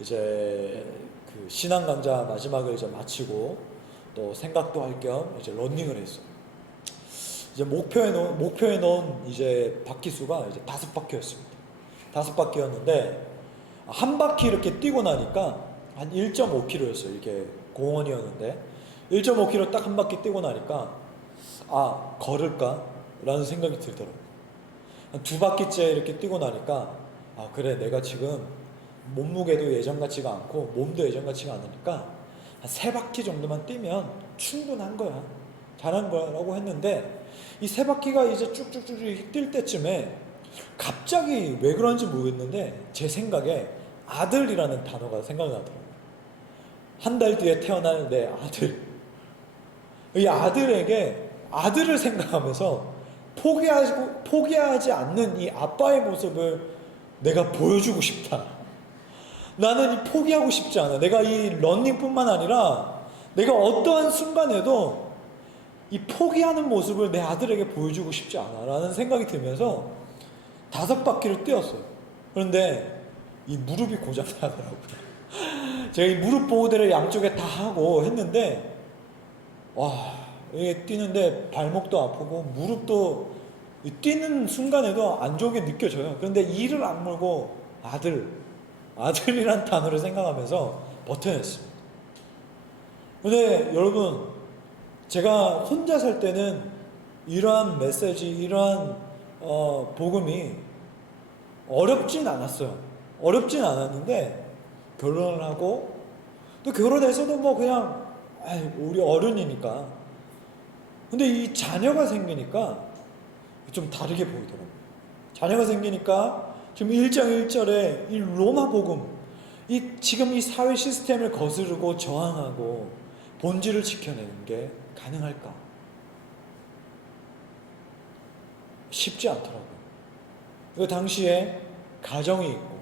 이제 그 신앙 강좌 마지막을 이제 마치고 또 생각도 할 겸 이제 러닝을 했어요. 이제 목표에 놓은 이제 바퀴 수가 이제 5바퀴였습니다. 5바퀴였는데 한 바퀴 이렇게 뛰고 나니까 한 1.5km였어요. 이게 공원이었는데 1.5km 딱 한 바퀴 뛰고 나니까 아, 걸을까? 라는 생각이 들더라고요. 한 2바퀴째 이렇게 뛰고 나니까 아, 그래, 내가 지금 몸무게도 예전 같지가 않고 몸도 예전 같지가 않으니까 한 3바퀴 정도만 뛰면 충분한 거야, 잘한 거야 라고 했는데 이 3바퀴가 이제 쭉쭉쭉 뛸 때쯤에 갑자기 왜 그런지 모르겠는데 제 생각에 아들이라는 단어가 생각이 나더라고요. 한 달 뒤에 태어날 내 아들. 이 아들에게 아들을 생각하면서 포기하지 않는 이 아빠의 모습을 내가 보여주고 싶다. 나는 이 포기하고 싶지 않아. 내가 이 러닝뿐만 아니라 내가 어떠한 순간에도 이 포기하는 모습을 내 아들에게 보여주고 싶지 않아 라는 생각이 들면서 5바퀴를 뛰었어요. 그런데 이 무릎이 고장나더라고요. 제가 이 무릎 보호대를 양쪽에 다 하고 했는데 와, 이게 뛰는데 발목도 아프고 무릎도 뛰는 순간에도 안 좋게 느껴져요. 그런데 이를 악물고 아들이란 단어를 생각하면서 버텨냈습니다. 근데 여러분, 제가 혼자 살 때는 이러한 메시지, 이러한 복음이 어렵진 않았어요. 어렵진 않았는데 결혼을 하고 또 결혼해서도 뭐 그냥 우리 어른이니까. 근데 이 자녀가 생기니까 좀 다르게 보이더라고요. 자녀가 생기니까 지금 1장 1절에 이 로마 복음, 지금 이 사회 시스템을 거스르고 저항하고 본질을 지켜내는 게 가능할까? 쉽지 않더라고요. 그 당시에 가정이 있고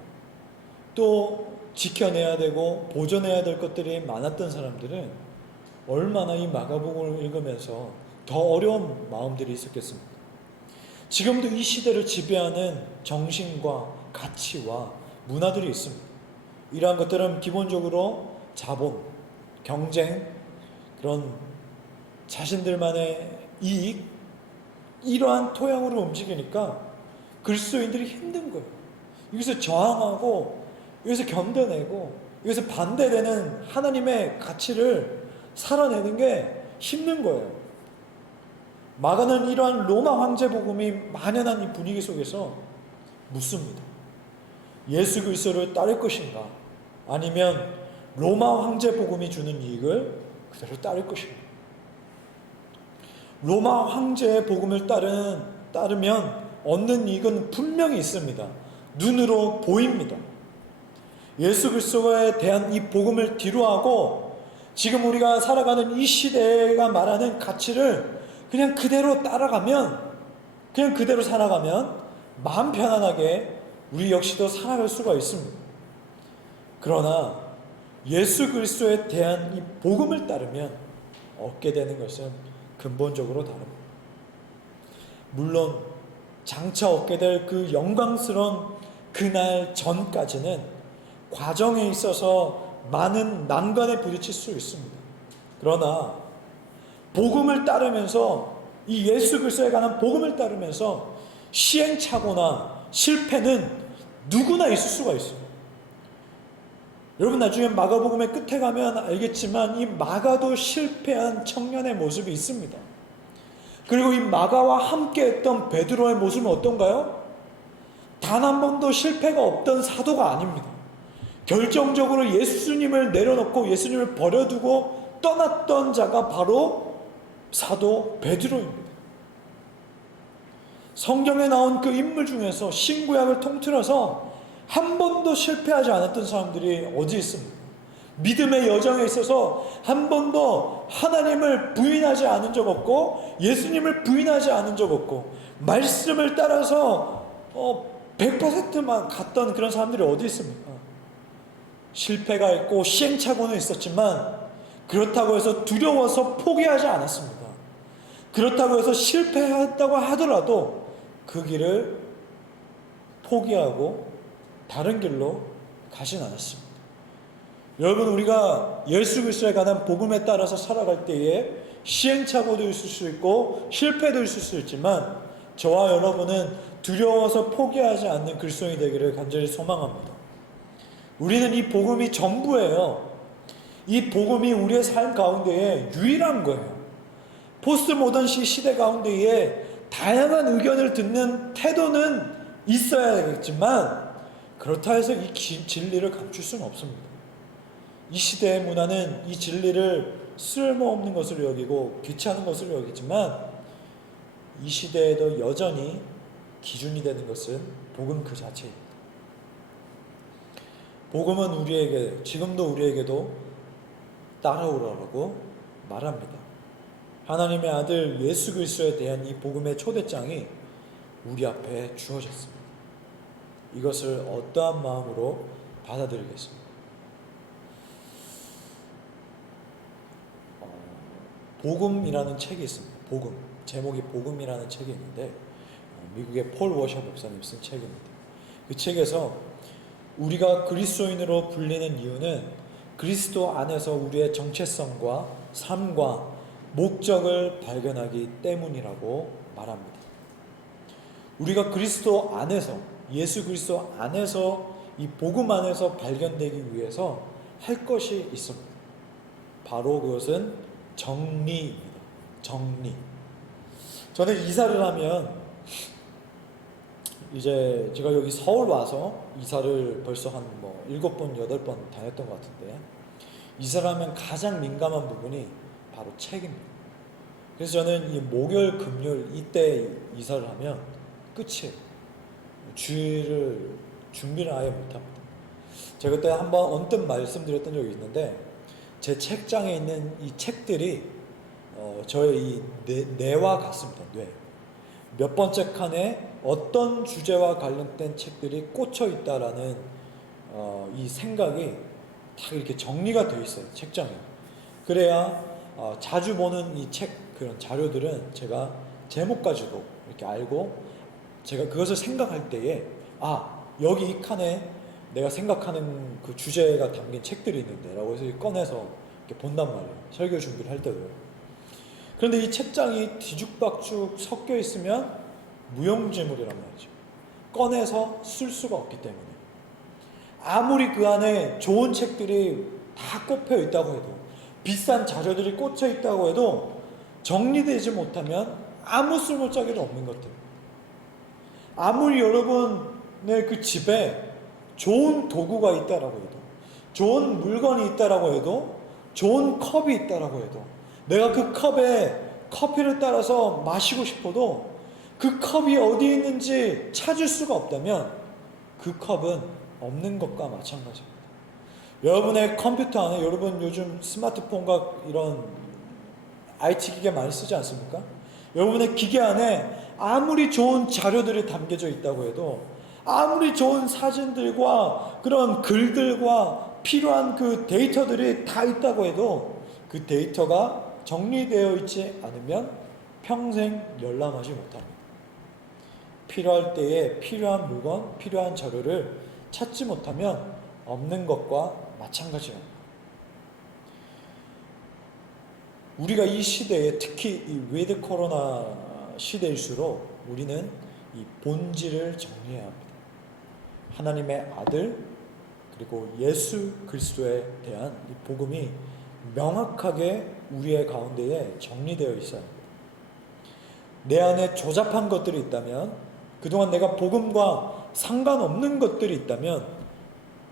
또 지켜내야 되고 보존해야 될 것들이 많았던 사람들은 얼마나 이 마가복음을 읽으면서 더 어려운 마음들이 있었겠습니까? 지금도 이 시대를 지배하는 정신과 가치와 문화들이 있습니다. 이러한 것들은 기본적으로 자본, 경쟁, 그런 자신들만의 이익, 이러한 토양으로 움직이니까 그리스도인들이 힘든 거예요. 여기서 저항하고 여기서 견뎌내고 여기서 반대되는 하나님의 가치를 살아내는 게 힘든 거예요. 마가는 이러한 로마 황제 복음이 만연한 이 분위기 속에서 묻습니다. 예수 그리스도를 따를 것인가? 아니면 로마 황제 복음이 주는 이익을 그대로 따를 것인가? 로마 황제의 복음을 따르면 얻는 이익은 분명히 있습니다. 눈으로 보입니다. 예수 그리스도에 대한 이 복음을 뒤로하고 지금 우리가 살아가는 이 시대가 말하는 가치를 그냥 그대로 따라가면, 그냥 그대로 살아가면 마음 편안하게 우리 역시도 살아갈 수가 있습니다. 그러나 예수 그리스도에 대한 이 복음을 따르면 얻게 되는 것은 근본적으로 다릅니다. 물론 장차 얻게 될 그 영광스러운 그날 전까지는 과정에 있어서 많은 난관에 부딪힐 수 있습니다. 그러나 복음을 따르면서 이 예수 그리스도에 관한 복음을 따르면서 시행착오나 실패는 누구나 있을 수가 있어요. 여러분 나중에 마가복음의 끝에 가면 알겠지만 이 마가도 실패한 청년의 모습이 있습니다. 그리고 이 마가와 함께 했던 베드로의 모습은 어떤가요? 단 한 번도 실패가 없던 사도가 아닙니다. 결정적으로 예수님을 내려놓고 예수님을 버려두고 떠났던 자가 바로 사도 베드로입니다. 성경에 나온 그 인물 중에서 신구약을 통틀어서 한 번도 실패하지 않았던 사람들이 어디 있습니까? 믿음의 여정에 있어서 한 번도 하나님을 부인하지 않은 적 없고 예수님을 부인하지 않은 적 없고 말씀을 따라서 100%만 갔던 그런 사람들이 어디 있습니까? 실패가 있고 시행착오는 있었지만 그렇다고 해서 두려워서 포기하지 않았습니다. 그렇다고 해서 실패했다고 하더라도 그 길을 포기하고 다른 길로 가진 않았습니다. 여러분, 우리가 예수 그리스도에 관한 복음에 따라서 살아갈 때에 시행착오도 있을 수 있고 실패도 있을 수 있지만 저와 여러분은 두려워서 포기하지 않는 그리스도인이 되기를 간절히 소망합니다. 우리는 이 복음이 전부예요. 이 복음이 우리의 삶 가운데에 유일한 거예요. 포스트 모던식 시대 가운데에 다양한 의견을 듣는 태도는 있어야겠지만 그렇다 해서 이 진리를 감출 수는 없습니다. 이 시대의 문화는 이 진리를 쓸모없는 것으로 여기고 귀찮은 것으로 여기지만 이 시대에도 여전히 기준이 되는 것은 복음 그 자체입니다. 복음은 우리에게, 지금도 우리에게도 따라오라고 말합니다. 하나님의 아들 예수 그리스도에 대한 이 복음의 초대장이 우리 앞에 주어졌습니다. 이것을 어떠한 마음으로 받아들이겠습니까? 복음이라는 책이 있습니다. 복음, 제목이 복음이라는 책이 있는데 미국의 폴 워셔 목사님 쓴 책입니다. 그 책에서 우리가 그리스도인으로 불리는 이유는 그리스도 안에서 우리의 정체성과 삶과 목적을 발견하기 때문이라고 말합니다. 우리가 그리스도 안에서, 예수 그리스도 안에서, 이 복음 안에서 발견되기 위해서 할 것이 있습니다. 바로 그것은 정리입니다. 정리. 저는 이사를 하면 이제 제가 여기 서울 와서 이사를 벌써 한 7번, 8번 다녔던 것 같은데 이사를 하면 가장 민감한 부분이 바로 책입니다. 그래서 저는 이 목요일, 금요일 이때 이사를 하면 끝이에요. 주일을 준비를 아예 못합니다. 제가 그때 한번 언뜻 말씀드렸던 적이 있는데 제 책장에 있는 이 책들이 저의 이 뇌와 같습니다. 뇌. 몇 번째 칸에 어떤 주제와 관련된 책들이 꽂혀 있다라는 이 생각이 다 이렇게 정리가 되어 있어요. 책장에. 그래야 자주 보는 이 책 그런 자료들은 제가 제목까지도 이렇게 알고 제가 그것을 생각할 때에 여기 이 칸에 내가 생각하는 그 주제가 담긴 책들이 있는데 라고 해서 꺼내서 이렇게 본단 말이에요. 설교 준비를 할 때도. 그런데 이 책장이 뒤죽박죽 섞여 있으면 무용지물이란 말이죠. 꺼내서 쓸 수가 없기 때문에. 아무리 그 안에 좋은 책들이 다 꼽혀 있다고 해도 비싼 자료들이 꽂혀 있다고 해도 정리되지 못하면 아무 쓸모짜기도 없는 것들. 아무리 여러분의 그 집에 좋은 도구가 있다라고 해도 좋은 물건이 있다라고 해도 좋은 컵이 있다라고 해도 내가 그 컵에 커피를 따라서 마시고 싶어도 그 컵이 어디에 있는지 찾을 수가 없다면 그 컵은 없는 것과 마찬가지입니다. 여러분의 컴퓨터 안에 여러분 요즘 스마트폰과 이런 IT 기계 많이 쓰지 않습니까? 여러분의 기계 안에 아무리 좋은 자료들이 담겨져 있다고 해도 아무리 좋은 사진들과 그런 글들과 필요한 그 데이터들이 다 있다고 해도 그 데이터가 정리되어 있지 않으면 평생 열람하지 못합니다. 필요할 때에 필요한 물건, 필요한 자료를 찾지 못하면 없는 것과 마찬가지입니다. 우리가 이 시대에 특히 이 위드 코로나 시대일수록 우리는 이 본질을 정리해야 합니다. 하나님의 아들 그리고 예수 그리스도에 대한 이 복음이 명확하게 우리의 가운데에 정리되어 있어야 합니다. 내 안에 조잡한 것들이 있다면 그동안 내가 복음과 상관없는 것들이 있다면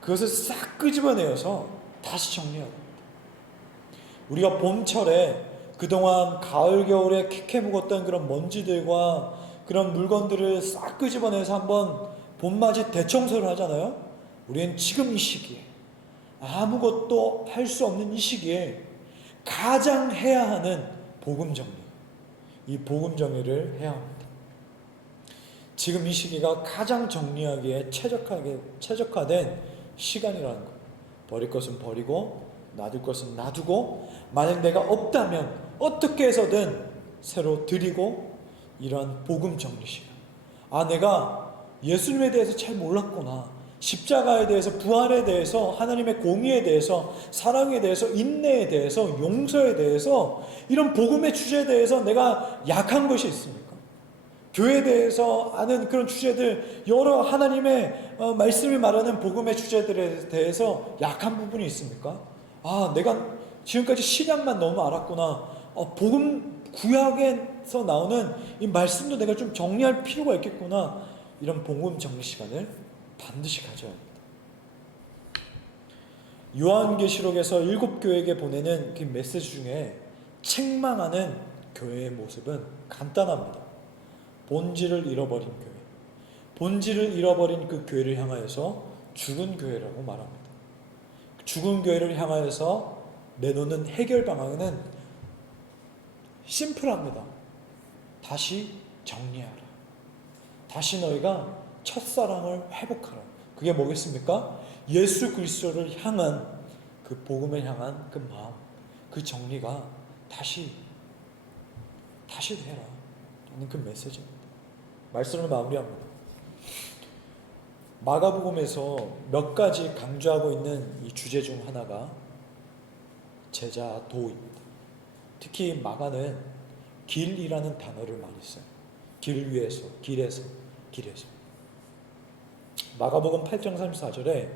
그것을 싹 끄집어내어서 다시 정리하고, 우리가 봄철에 그동안 가을 겨울에 캐캐 묵었던 그런 먼지들과 그런 물건들을 싹 끄집어내서 한번 봄맞이 대청소를 하잖아요. 우리는 지금 이 시기에, 아무것도 할 수 없는 이 시기에 가장 해야 하는 복음 정리, 이 복음 정리를 해야 합니다. 지금 이 시기가 가장 정리하기에 최적화된 시간이라는 것. 버릴 것은 버리고 놔둘 것은 놔두고, 만약 내가 없다면 어떻게 해서든 새로 드리고, 이러한 복음 정리 시간. 아, 내가 예수님에 대해서 잘 몰랐구나. 십자가에 대해서, 부활에 대해서, 하나님의 공의에 대해서, 사랑에 대해서, 인내에 대해서, 용서에 대해서, 이런 복음의 주제에 대해서 내가 약한 것이 있습니까? 교회에 대해서 아는 그런 주제들, 여러 하나님의 말씀이 말하는 복음의 주제들에 대해서 약한 부분이 있습니까? 아, 내가 지금까지 신약만 너무 알았구나. 복음 구약에서 나오는 이 말씀도 내가 좀 정리할 필요가 있겠구나. 이런 복음 정리 시간을 반드시 가져야 합니다. 요한계시록에서 7교회에게 보내는 그 메시지 중에 책망하는 교회의 모습은 간단합니다. 본질을 잃어버린 교회, 본질을 잃어버린 그 교회를 향하여서 죽은 교회라고 말합니다. 죽은 교회를 향하여서 내놓는 해결 방안은 심플합니다. 다시 정리하라. 다시 너희가 첫사랑을 회복하라. 그게 뭐겠습니까? 예수 그리스도를 향한 그 복음을 향한 그 마음, 그 정리가 다시 해라 라는 그 메시지입니다. 말씀을 마무리합니다. 마가복음에서 몇 가지 강조하고 있는 이 주제 중 하나가 제자 도입니다. 특히 마가는 길이라는 단어를 많이 써요. 길 위에서, 길에서. 마가복음 8장 34절에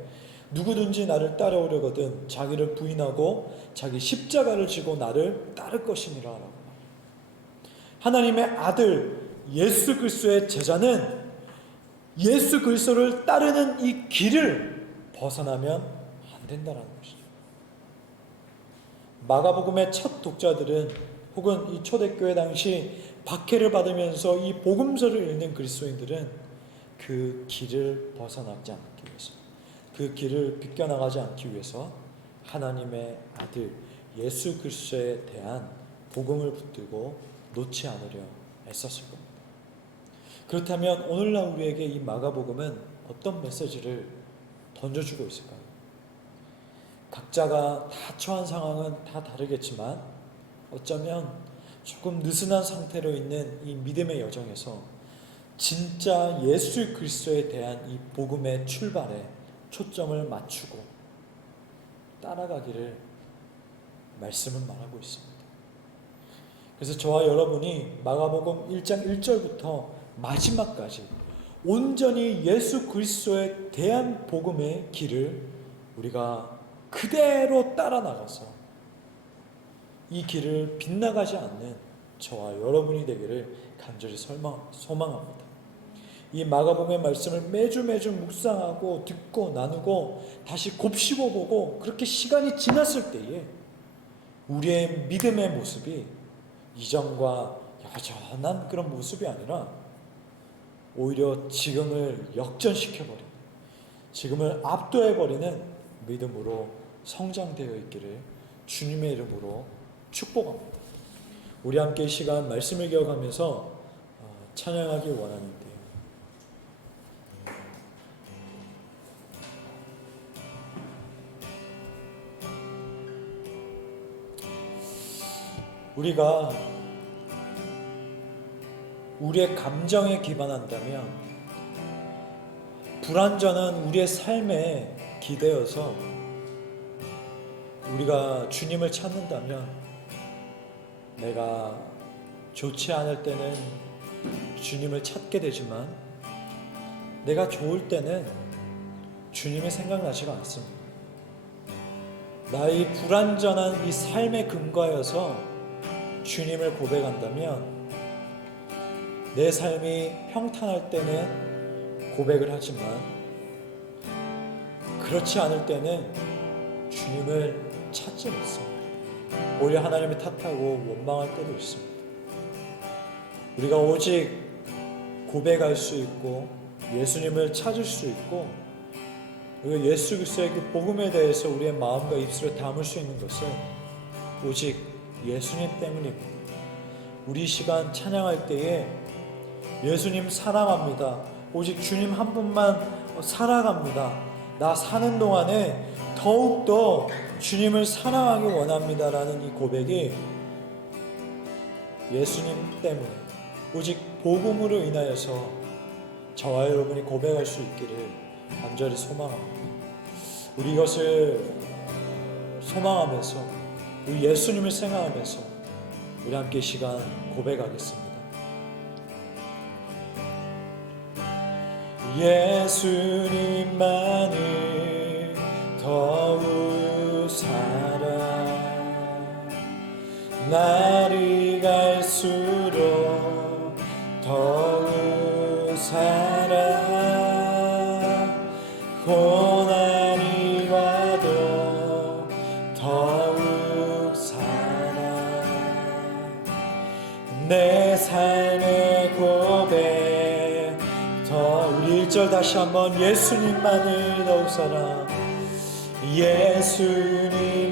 누구든지 나를 따라오려거든 자기를 부인하고 자기 십자가를 지고 나를 따를 것이니라 라고 말해요. 하나님의 아들 예수 그리스도의 제자는 예수 그리스도를 따르는 이 길을 벗어나면 안 된다는 것이죠. 마가복음의 첫 독자들은, 혹은 이 초대교회 당시 박해를 받으면서 이 복음서를 읽는 그리스도인들은 그 길을 벗어나지 않기 위해서, 그 길을 비껴나가지 않기 위해서 하나님의 아들 예수 그리스도에 대한 복음을 붙들고 놓지 않으려 애썼을 겁니다. 그렇다면 오늘날 우리에게 이 마가복음은 어떤 메시지를 던져주고 있을까요? 각자가 다 처한 상황은 다 다르겠지만 어쩌면 조금 느슨한 상태로 있는 이 믿음의 여정에서 진짜 예수 그리스도에 대한 이 복음의 출발에 초점을 맞추고 따라가기를 말씀은 말하고 있습니다. 그래서 저와 여러분이 마가복음 1장 1절부터 마지막까지 온전히 예수 그리스도에 대한 복음의 길을 우리가 그대로 따라 나가서 이 길을 빗나가지 않는 저와 여러분이 되기를 간절히 소망합니다. 이 마가복음의 말씀을 매주 묵상하고 듣고 나누고 다시 곱씹어보고 그렇게 시간이 지났을 때에 우리의 믿음의 모습이 이전과 여전한 그런 모습이 아니라 오히려 지금을 역전시켜버리는, 지금을 압도해버리는 믿음으로 성장되어 있기를 주님의 이름으로 축복합니다. 우리 함께 이 시간 말씀을 기억하면서 찬양하기 원하는데요. 우리가 우리의 감정에 기반한다면, 불완전한 우리의 삶에 기대어서 우리가 주님을 찾는다면, 내가 좋지 않을 때는 주님을 찾게 되지만 내가 좋을 때는 주님이 생각나지가 않습니다. 나의 불완전한 이 삶에 근거하여서 주님을 고백한다면 내 삶이 평탄할 때는 고백을 하지만 그렇지 않을 때는 주님을 찾지 못습니다. 오히려 하나님을 탓하고 원망할 때도 있습니다. 우리가 오직 고백할 수 있고 예수님을 찾을 수 있고 우리가 예수 그리스도의 그 복음에 대해서 우리의 마음과 입술에 담을 수 있는 것은 오직 예수님 때문입니다. 우리 시간 찬양할 때에 예수님 사랑합니다. 오직 주님 한 분만 사랑합니다. 나 사는 동안에 더욱더 주님을 사랑하기 원합니다라는 이 고백이 예수님 때문에 오직 복음으로 인하여서 저와 여러분이 고백할 수 있기를 간절히 소망합니다. 우리 이것을 소망하면서 우리 예수님을 생각하면서 우리 함께 시간 고백하겠습니다. 예수님만을 더욱 사랑 날이 갈수록 더욱 사랑 고난이 와도 더욱 사랑 내 삶의 고백 더 우리 1절 다시 한번 예수님만을 더욱 사랑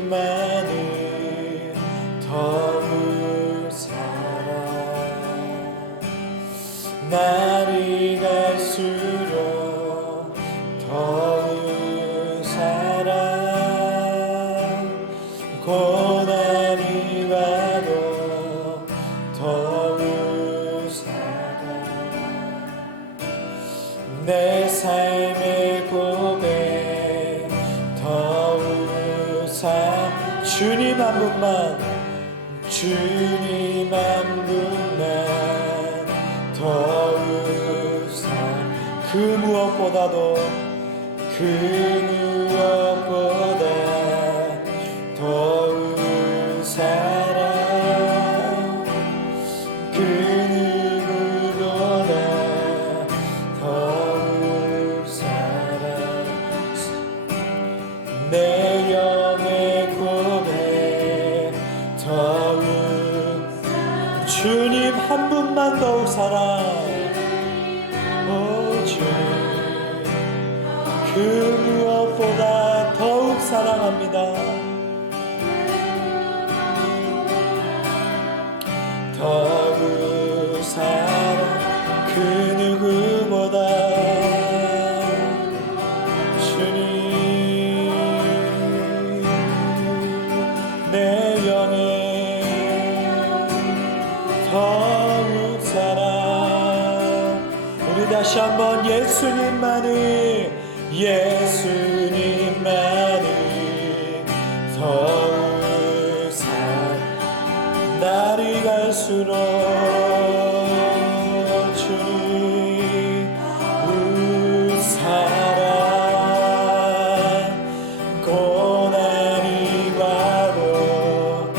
예수님만을 더욱 사랑 날이 갈수록 더욱 사랑 고난이 와도 더욱 사랑 내 삶의 고백 더욱 사랑 주님 한 분만 주님 한 분만 더욱 사랑 그 무엇보다도 그 무엇보다 더욱 사랑 그 누구보다 더욱 사랑 내 영의 고백 더욱 주님 한 분만 더욱 사랑 오 주님 그 무엇보다 더욱 사랑합니다. 더욱 사랑 그 누구보다 주님 내 영에 더욱 사랑 우리 다시 한번 예수님만을 더욱 사랑 날이 갈수록 주님 사랑 고난이 와도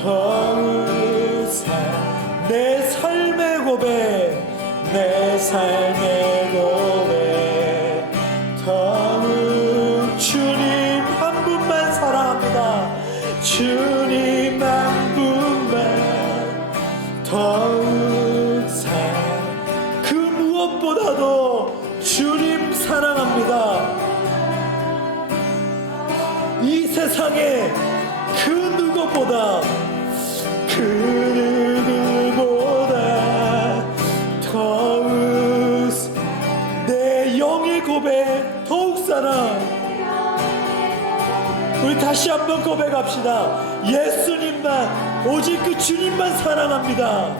더욱 사랑 내 삶의 고백 내 삶의 고백 더욱 주님 한 분만 사랑합니다. 주님 한 분만 더욱 사랑 그 무엇보다도 주님 사랑합니다. 이 세상에 그 누구보다 그 누구보다 더욱 내 영의 고백 더욱 사랑 우리 다시 한번 고백합시다. 예수님만 오직 그 주님만 사랑합니다.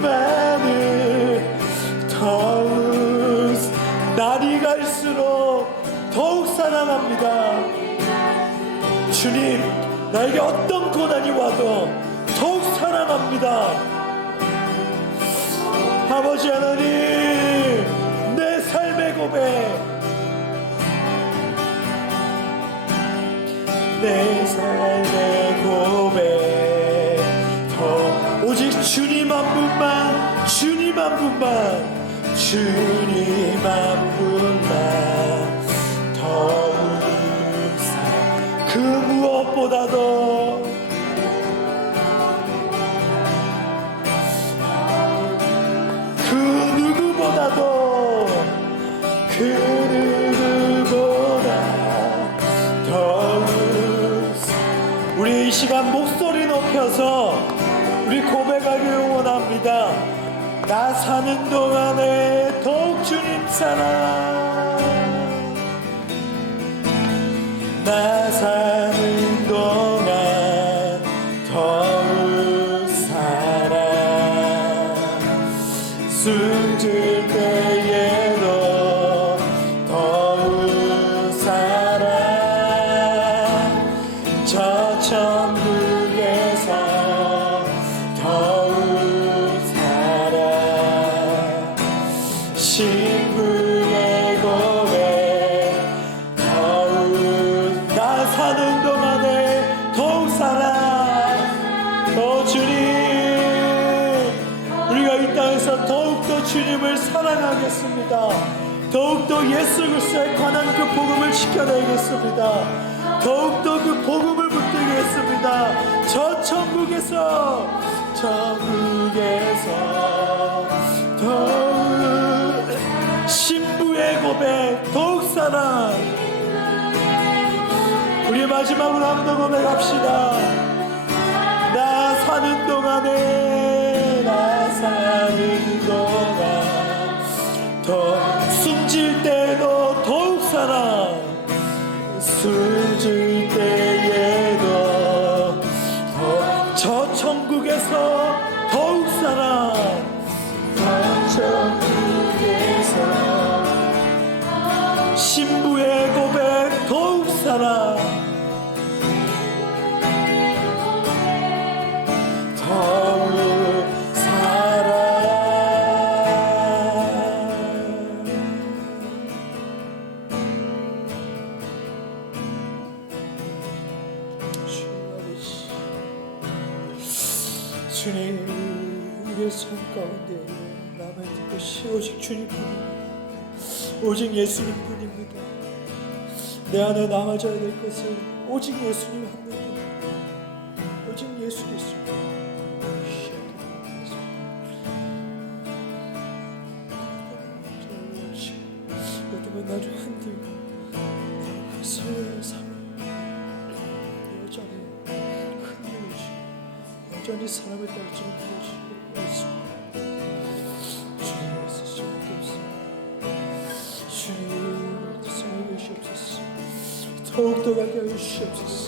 예수님만을 더욱 날이 갈수록 더욱 사랑합니다. 주님 나에게 어떤 고난이 와도 더욱 사랑합니다. 아버지 하나님 내 삶의 고백 내 삶의 고백 더 오직 주님 한 분만 주님 한 분만 주님 한 분만 누구보다도 그 누구보다도 그 누구보다 더욱 우리 이 시간 목소리 높여서 우리 고백하길 원합니다. 나 사는 동안에 더욱 주님 사랑, 나 사는 동안 더욱 사랑, 숨질 때에도 더욱 사랑, 저 천국에서 더욱 사랑, 신부의 고백 더욱 나 사는 동안에 더욱 사랑. 주님, 우리가 이 땅에서 더욱더 주님을 사랑하겠습니다. 더욱더 예수 그리스도에 관한 그 복음을 지켜내겠습니다. 더욱더 그 복음을 붙들겠습니다. 저 천국에서 더욱 신부의 고백 더욱 사랑. 우리 마지막으로 한 번 더 고백합시다. 나 사는 동안에, 나 사는 동안 더 숨질 때도 더욱 사랑, 숨질 때에도 저 천국에서 더욱 사랑, 저 천국에서 신부의 고백 더욱 사랑, 더욱 사랑. 주님, 우리의 삶 가운데 남아있는 것이 오직 주님뿐입니다. 오직 예수님뿐입니다. 내 안에 남아져야 될 것은 오직 예수님 한 분입니다. 오직 예수 그리스도. 여기만 나좀 흔들고 삶을 여전히 흔들리시고 여전히 사람을 따르지 못하시고 주님 애쓰시고 없습니다. 주님 사랑해 주시옵소서. 더욱더 가게 하여 주시옵소서.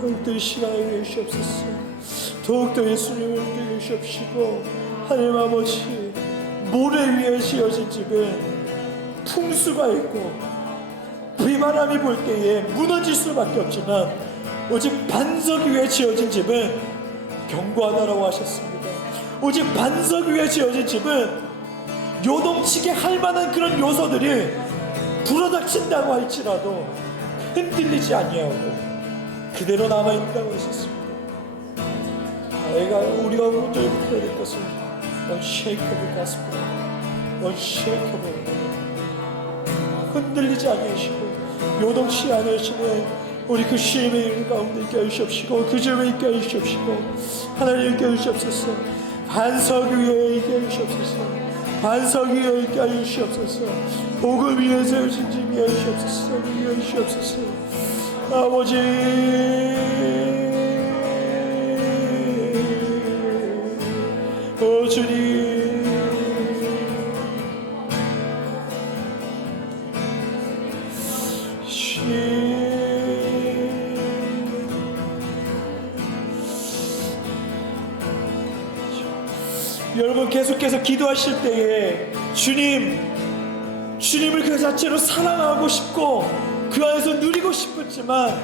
더욱더 이 시간에 하여 주시옵소서. 더욱더 예수님을 믿게 주시옵시고, 하나님 아버지, 모래 위에 지어진 집은 풍수가 있고 비바람이 불 때에 무너질 수밖에 없지만 오직 반석 위에 지어진 집은 견고하다라고 하셨습니다. 오직 반석 위에 지어진 집은 요동치게 할 만한 그런 요소들이 불어닥친다고 할지라도 흔들리지 아니하고 그대로 남아있다고 하셨습니다. 우리가 먼저 해야 될 것은 unshakable gospel, unshakable, 흔들리지 아니하시고 요동치 아니하시는 우리 그 쉼의 일 가운데 있게 하시옵시고 그 점에 있게 하시옵시고 하나님 있게 하시옵소서. 반석 위에 있게 하시옵소서. 반석 위에 있게 하시옵소서. 복음 위에 세우신 집 위에 하시옵소서. 위에 하시옵소서. 아버지, 오 주님, 여러분 계속해서 기도하실 때에 주님을 그 자체로 사랑하고 싶고 그 안에서 누리고 싶었지만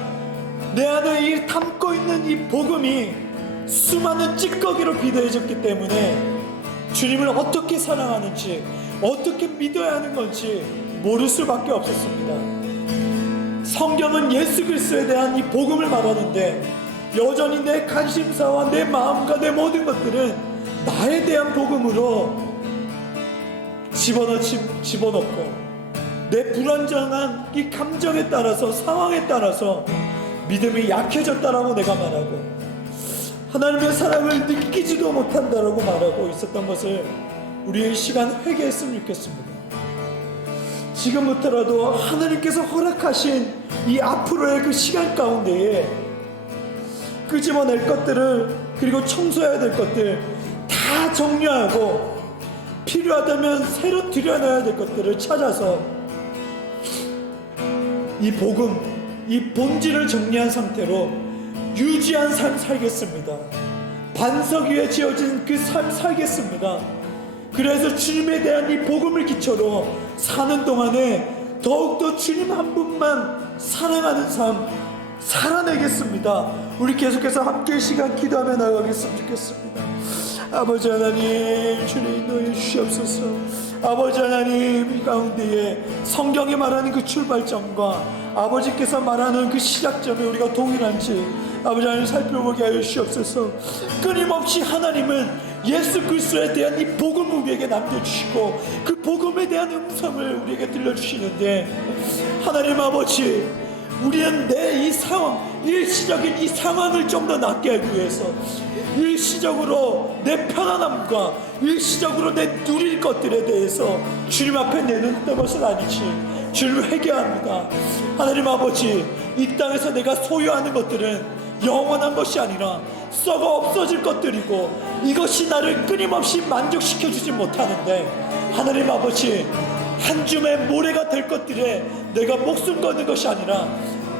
내 안에 이 담고 있는 이 복음이 수많은 찌꺼기로 비대해졌기 때문에 주님을 어떻게 사랑하는지 어떻게 믿어야 하는 건지 모를 수밖에 없었습니다. 성경은 예수 그리스도에 대한 이 복음을 말하는데 여전히 내 관심사와 내 마음과 내 모든 것들은 나에 대한 복음으로 집어넣고 내 불완전한 이 감정에 따라서 상황에 따라서 믿음이 약해졌다라고 내가 말하고 하나님의 사랑을 느끼지도 못한다라고 말하고 있었던 것을 우리의 시간 회개했으면 좋겠습니다. 지금부터라도 하나님께서 허락하신 이 앞으로의 그 시간 가운데에 끄집어낼 것들을 그리고 청소해야 될 것들 다 정리하고 필요하다면 새로 들여놔야 될 것들을 찾아서 이 복음, 이 본질을 정리한 상태로 유지한 삶 살겠습니다. 반석 위에 지어진 그 삶 살겠습니다. 그래서 주님에 대한 이 복음을 기초로 사는 동안에 더욱더 주님 한 분만 사랑하는 삶 살아내겠습니다. 우리 계속해서 함께 시간 기도하며 나가겠으면 좋겠습니다. 아버지 하나님, 주님 인도해 주시옵소서. 아버지 하나님, 이 가운데에 성경이 말하는 그 출발점과 아버지께서 말하는 그 시작점에 우리가 동일한지 아버지 하나님 살펴보게 하여 주시옵소서. 끊임없이 하나님은 예수 그리스도에 대한 이 복음을 우리에게 남겨주시고 그 복음에 대한 음성을 우리에게 들려주시는데 하나님 아버지, 우리는 내 이 상황, 일시적인 이 상황을 좀 더 낫게 하기 위해서 일시적으로 내 편안함과 일시적으로 내 누릴 것들에 대해서 주님 앞에 내놓는 것은 아니지 주님을 회개합니다. 하나님 아버지, 이 땅에서 내가 소유하는 것들은 영원한 것이 아니라 썩어 없어질 것들이고 이것이 나를 끊임없이 만족시켜주지 못하는데 하나님 아버지, 한 줌의 모래가 될 것들에 내가 목숨 거는 것이 아니라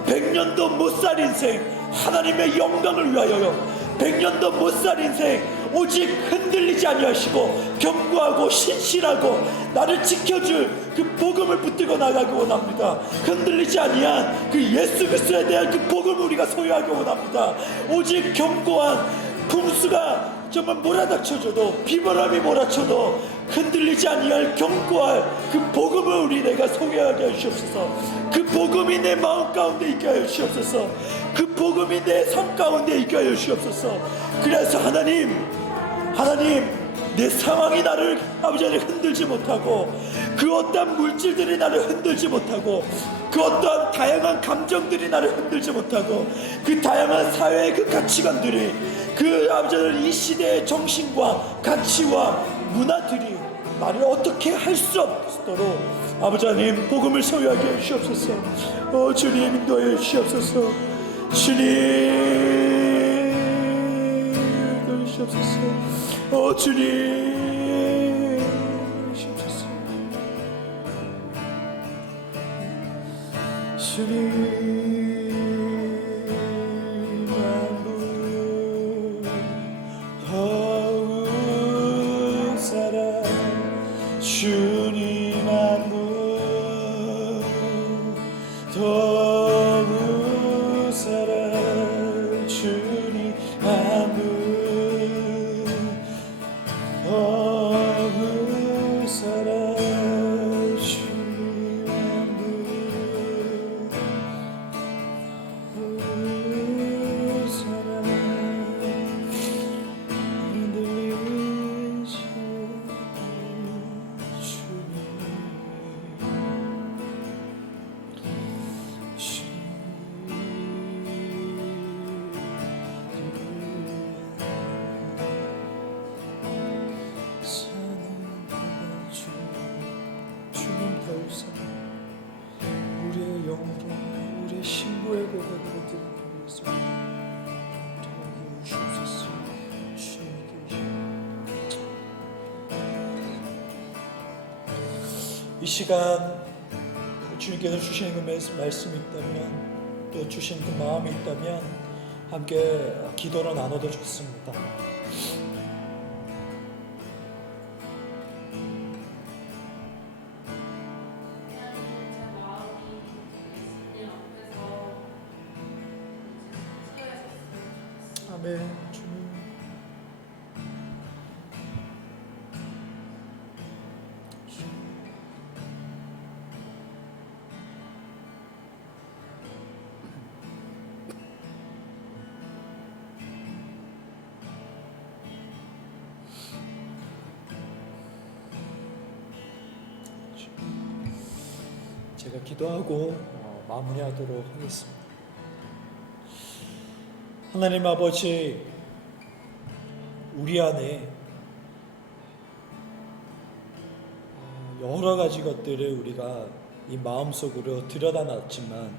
100년도 못 살 인생 하나님의 영광을 위하여 100년도 못 살 인생 오직 흔들리지 아니하시고 견고하고 신실하고 나를 지켜줄 그 복음을 붙들고 나가기 원합니다. 흔들리지 아니한 그 예수 그리스도에 대한 그 복음을 우리가 소유하기 원합니다. 오직 견고한 풍수가 정말 몰아닥쳐줘도 비바람이 몰아쳐도 흔들리지 아니할 견고할 그 복음을 우리 내가 소개하게 하시옵소서. 그 복음이 내 마음 가운데 있게 하여 주시옵소서. 그 복음이 내 삶 가운데 있게 하여 주시옵소서. 그래서 하나님 내 상황이 나를 아버지 하나님 흔들지 못하고 그 어떠한 물질들이 나를 흔들지 못하고 그 어떠한 다양한 감정들이 나를 흔들지 못하고 그 다양한 사회의 그 가치관들이 그 아버지 하나님 이 시대의 정신과 가치와 문화들이 나를 어떻게 할 수 없도록 아버지 하나님 복음을 소유하게 해주시옵소서. 주님 인도해 주시옵소서. 주님 인도해 주시옵소서. 주님 주시옵소서. 주님 주님 한 분 더욱 사랑 주님 한 분 더욱 사랑 주님 한 분 더욱 사랑 흔들리지 우리의 영으로 우리의 신부의 고백으로 드리기 위해서 도와주옵소서. 이 시간 주님께서 주시는 그 말씀이 있다면 또 주신 그 마음이 있다면 함께 기도로 나눠도 좋습니다. 아멘. 주님 제가 기도하고 마무리하도록 하겠습니다. 하나님 아버지, 우리 안에 여러 가지 것들을 우리가 이 마음속으로 들여다놨지만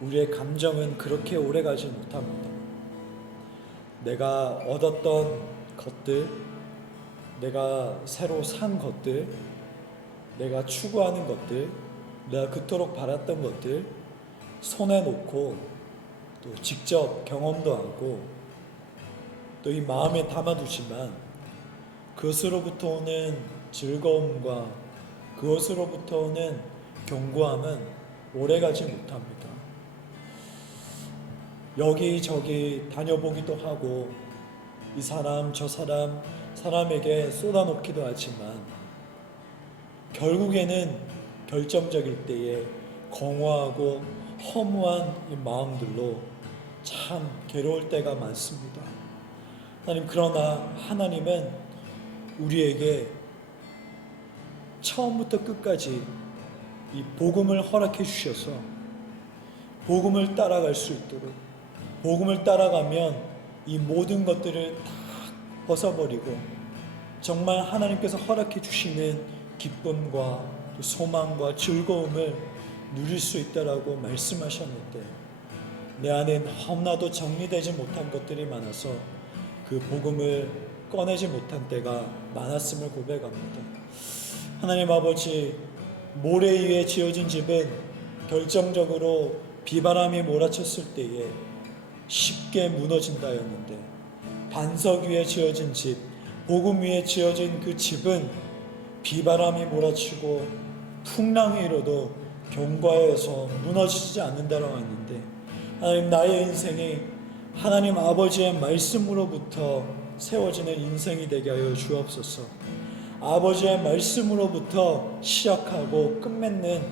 우리의 감정은 그렇게 오래가지 못합니다. 내가 얻었던 것들, 내가 새로 산 것들, 내가 추구하는 것들, 내가 그토록 바랐던 것들 손에 놓고 또 직접 경험도 하고 또 이 마음에 담아두지만 그것으로부터 오는 즐거움과 그것으로부터 오는 견고함은 오래가지 못합니다. 여기저기 다녀보기도 하고 이 사람 저 사람에게 쏟아놓기도 하지만 결국에는 결정적일 때에 공허하고 허무한 이 마음들로 참 괴로울 때가 많습니다. 하나님, 그러나 하나님은 우리에게 처음부터 끝까지 이 복음을 허락해 주셔서 복음을 따라갈 수 있도록, 복음을 따라가면 이 모든 것들을 다 벗어버리고 정말 하나님께서 허락해 주시는 기쁨과 소망과 즐거움을 누릴 수 있다라고 말씀하셨는데 내 안에 너무나도 정리되지 못한 것들이 많아서 그 복음을 꺼내지 못한 때가 많았음을 고백합니다. 하나님 아버지, 모래 위에 지어진 집은 결정적으로 비바람이 몰아쳤을 때에 쉽게 무너진다였는데 반석 위에 지어진 집, 복음 위에 지어진 그 집은 비바람이 몰아치고 풍랑이 일어도 견고해서 무너지지 않는다라고 했는데 하나님, 나의 인생이 하나님 아버지의 말씀으로부터 세워지는 인생이 되게 하여 주옵소서. 아버지의 말씀으로부터 시작하고 끝맺는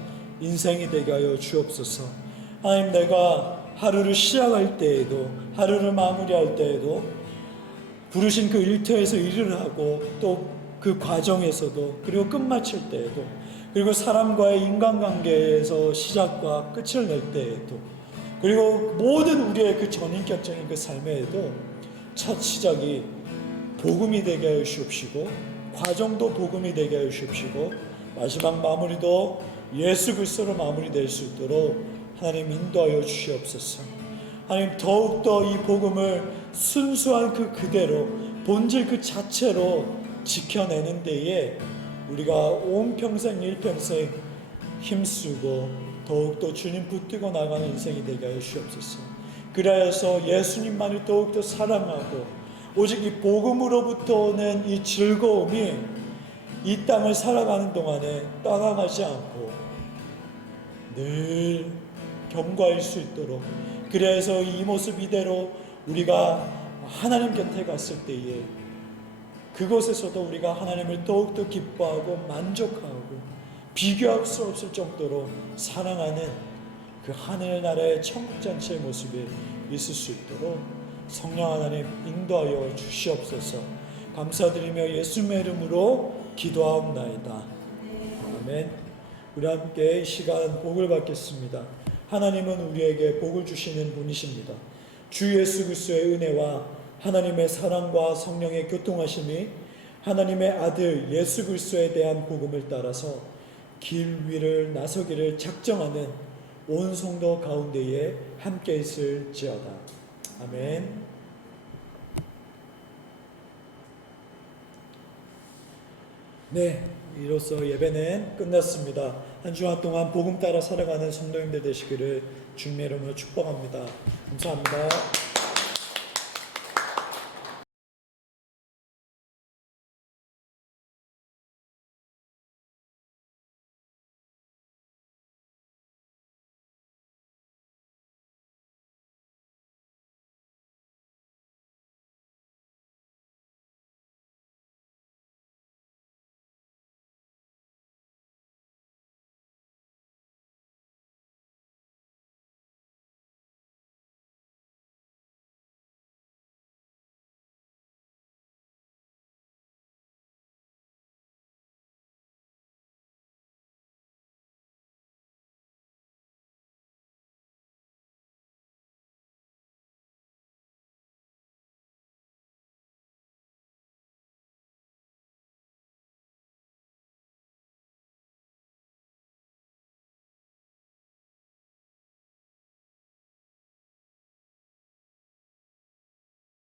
인생이 되게 하여 주옵소서. 하나님, 내가 하루를 시작할 때에도 하루를 마무리할 때에도 부르신 그 일터에서 일을 하고 또 그 과정에서도 그리고 끝마칠 때에도 그리고 사람과의 인간관계에서 시작과 끝을 낼 때에도 그리고 모든 우리의 그 전인격적인 그 삶에도 첫 시작이 복음이 되게 하여 주옵시고 과정도 복음이 되게 하여 주옵시고 마지막 마무리도 예수 그리스도로 마무리될 수 있도록 하나님 인도하여 주시옵소서. 하나님, 더욱더 이 복음을 순수한 그대로 본질 그 자체로 지켜내는 데에 우리가 온 평생 일평생 힘쓰고 더욱더 주님 붙들고 나가는 인생이 되게 하여 주옵소서. 그래서 예수님만을 더욱더 사랑하고 오직 이 복음으로부터 오는 이 즐거움이 이 땅을 살아가는 동안에 떠나가지 않고 늘 견고할 수 있도록, 그래서 이 모습 이대로 우리가 하나님 곁에 갔을 때에 그곳에서도 우리가 하나님을 더욱더 기뻐하고 만족하고 비교할 수 없을 정도로 사랑하는 그 하늘나라의 천국잔치의 모습이 있을 수 있도록 성령 하나님 인도하여 주시옵소서. 감사드리며 예수님의 이름으로 기도하옵나이다. 아멘. 우리 함께 이 시간 복을 받겠습니다. 하나님은 우리에게 복을 주시는 분이십니다. 주 예수 그리스도의 은혜와 하나님의 사랑과 성령의 교통하심이 하나님의 아들 예수 그리스도에 대한 복음을 따라서 길 위를 나서기를 작정하는 온 성도 가운데에 함께 있을지어다. 아멘. 네, 이로써 예배는 끝났습니다. 한 주간 동안 복음 따라 살아가는 성도님들 되시기를 주님의 이름으로 축복합니다. 감사합니다.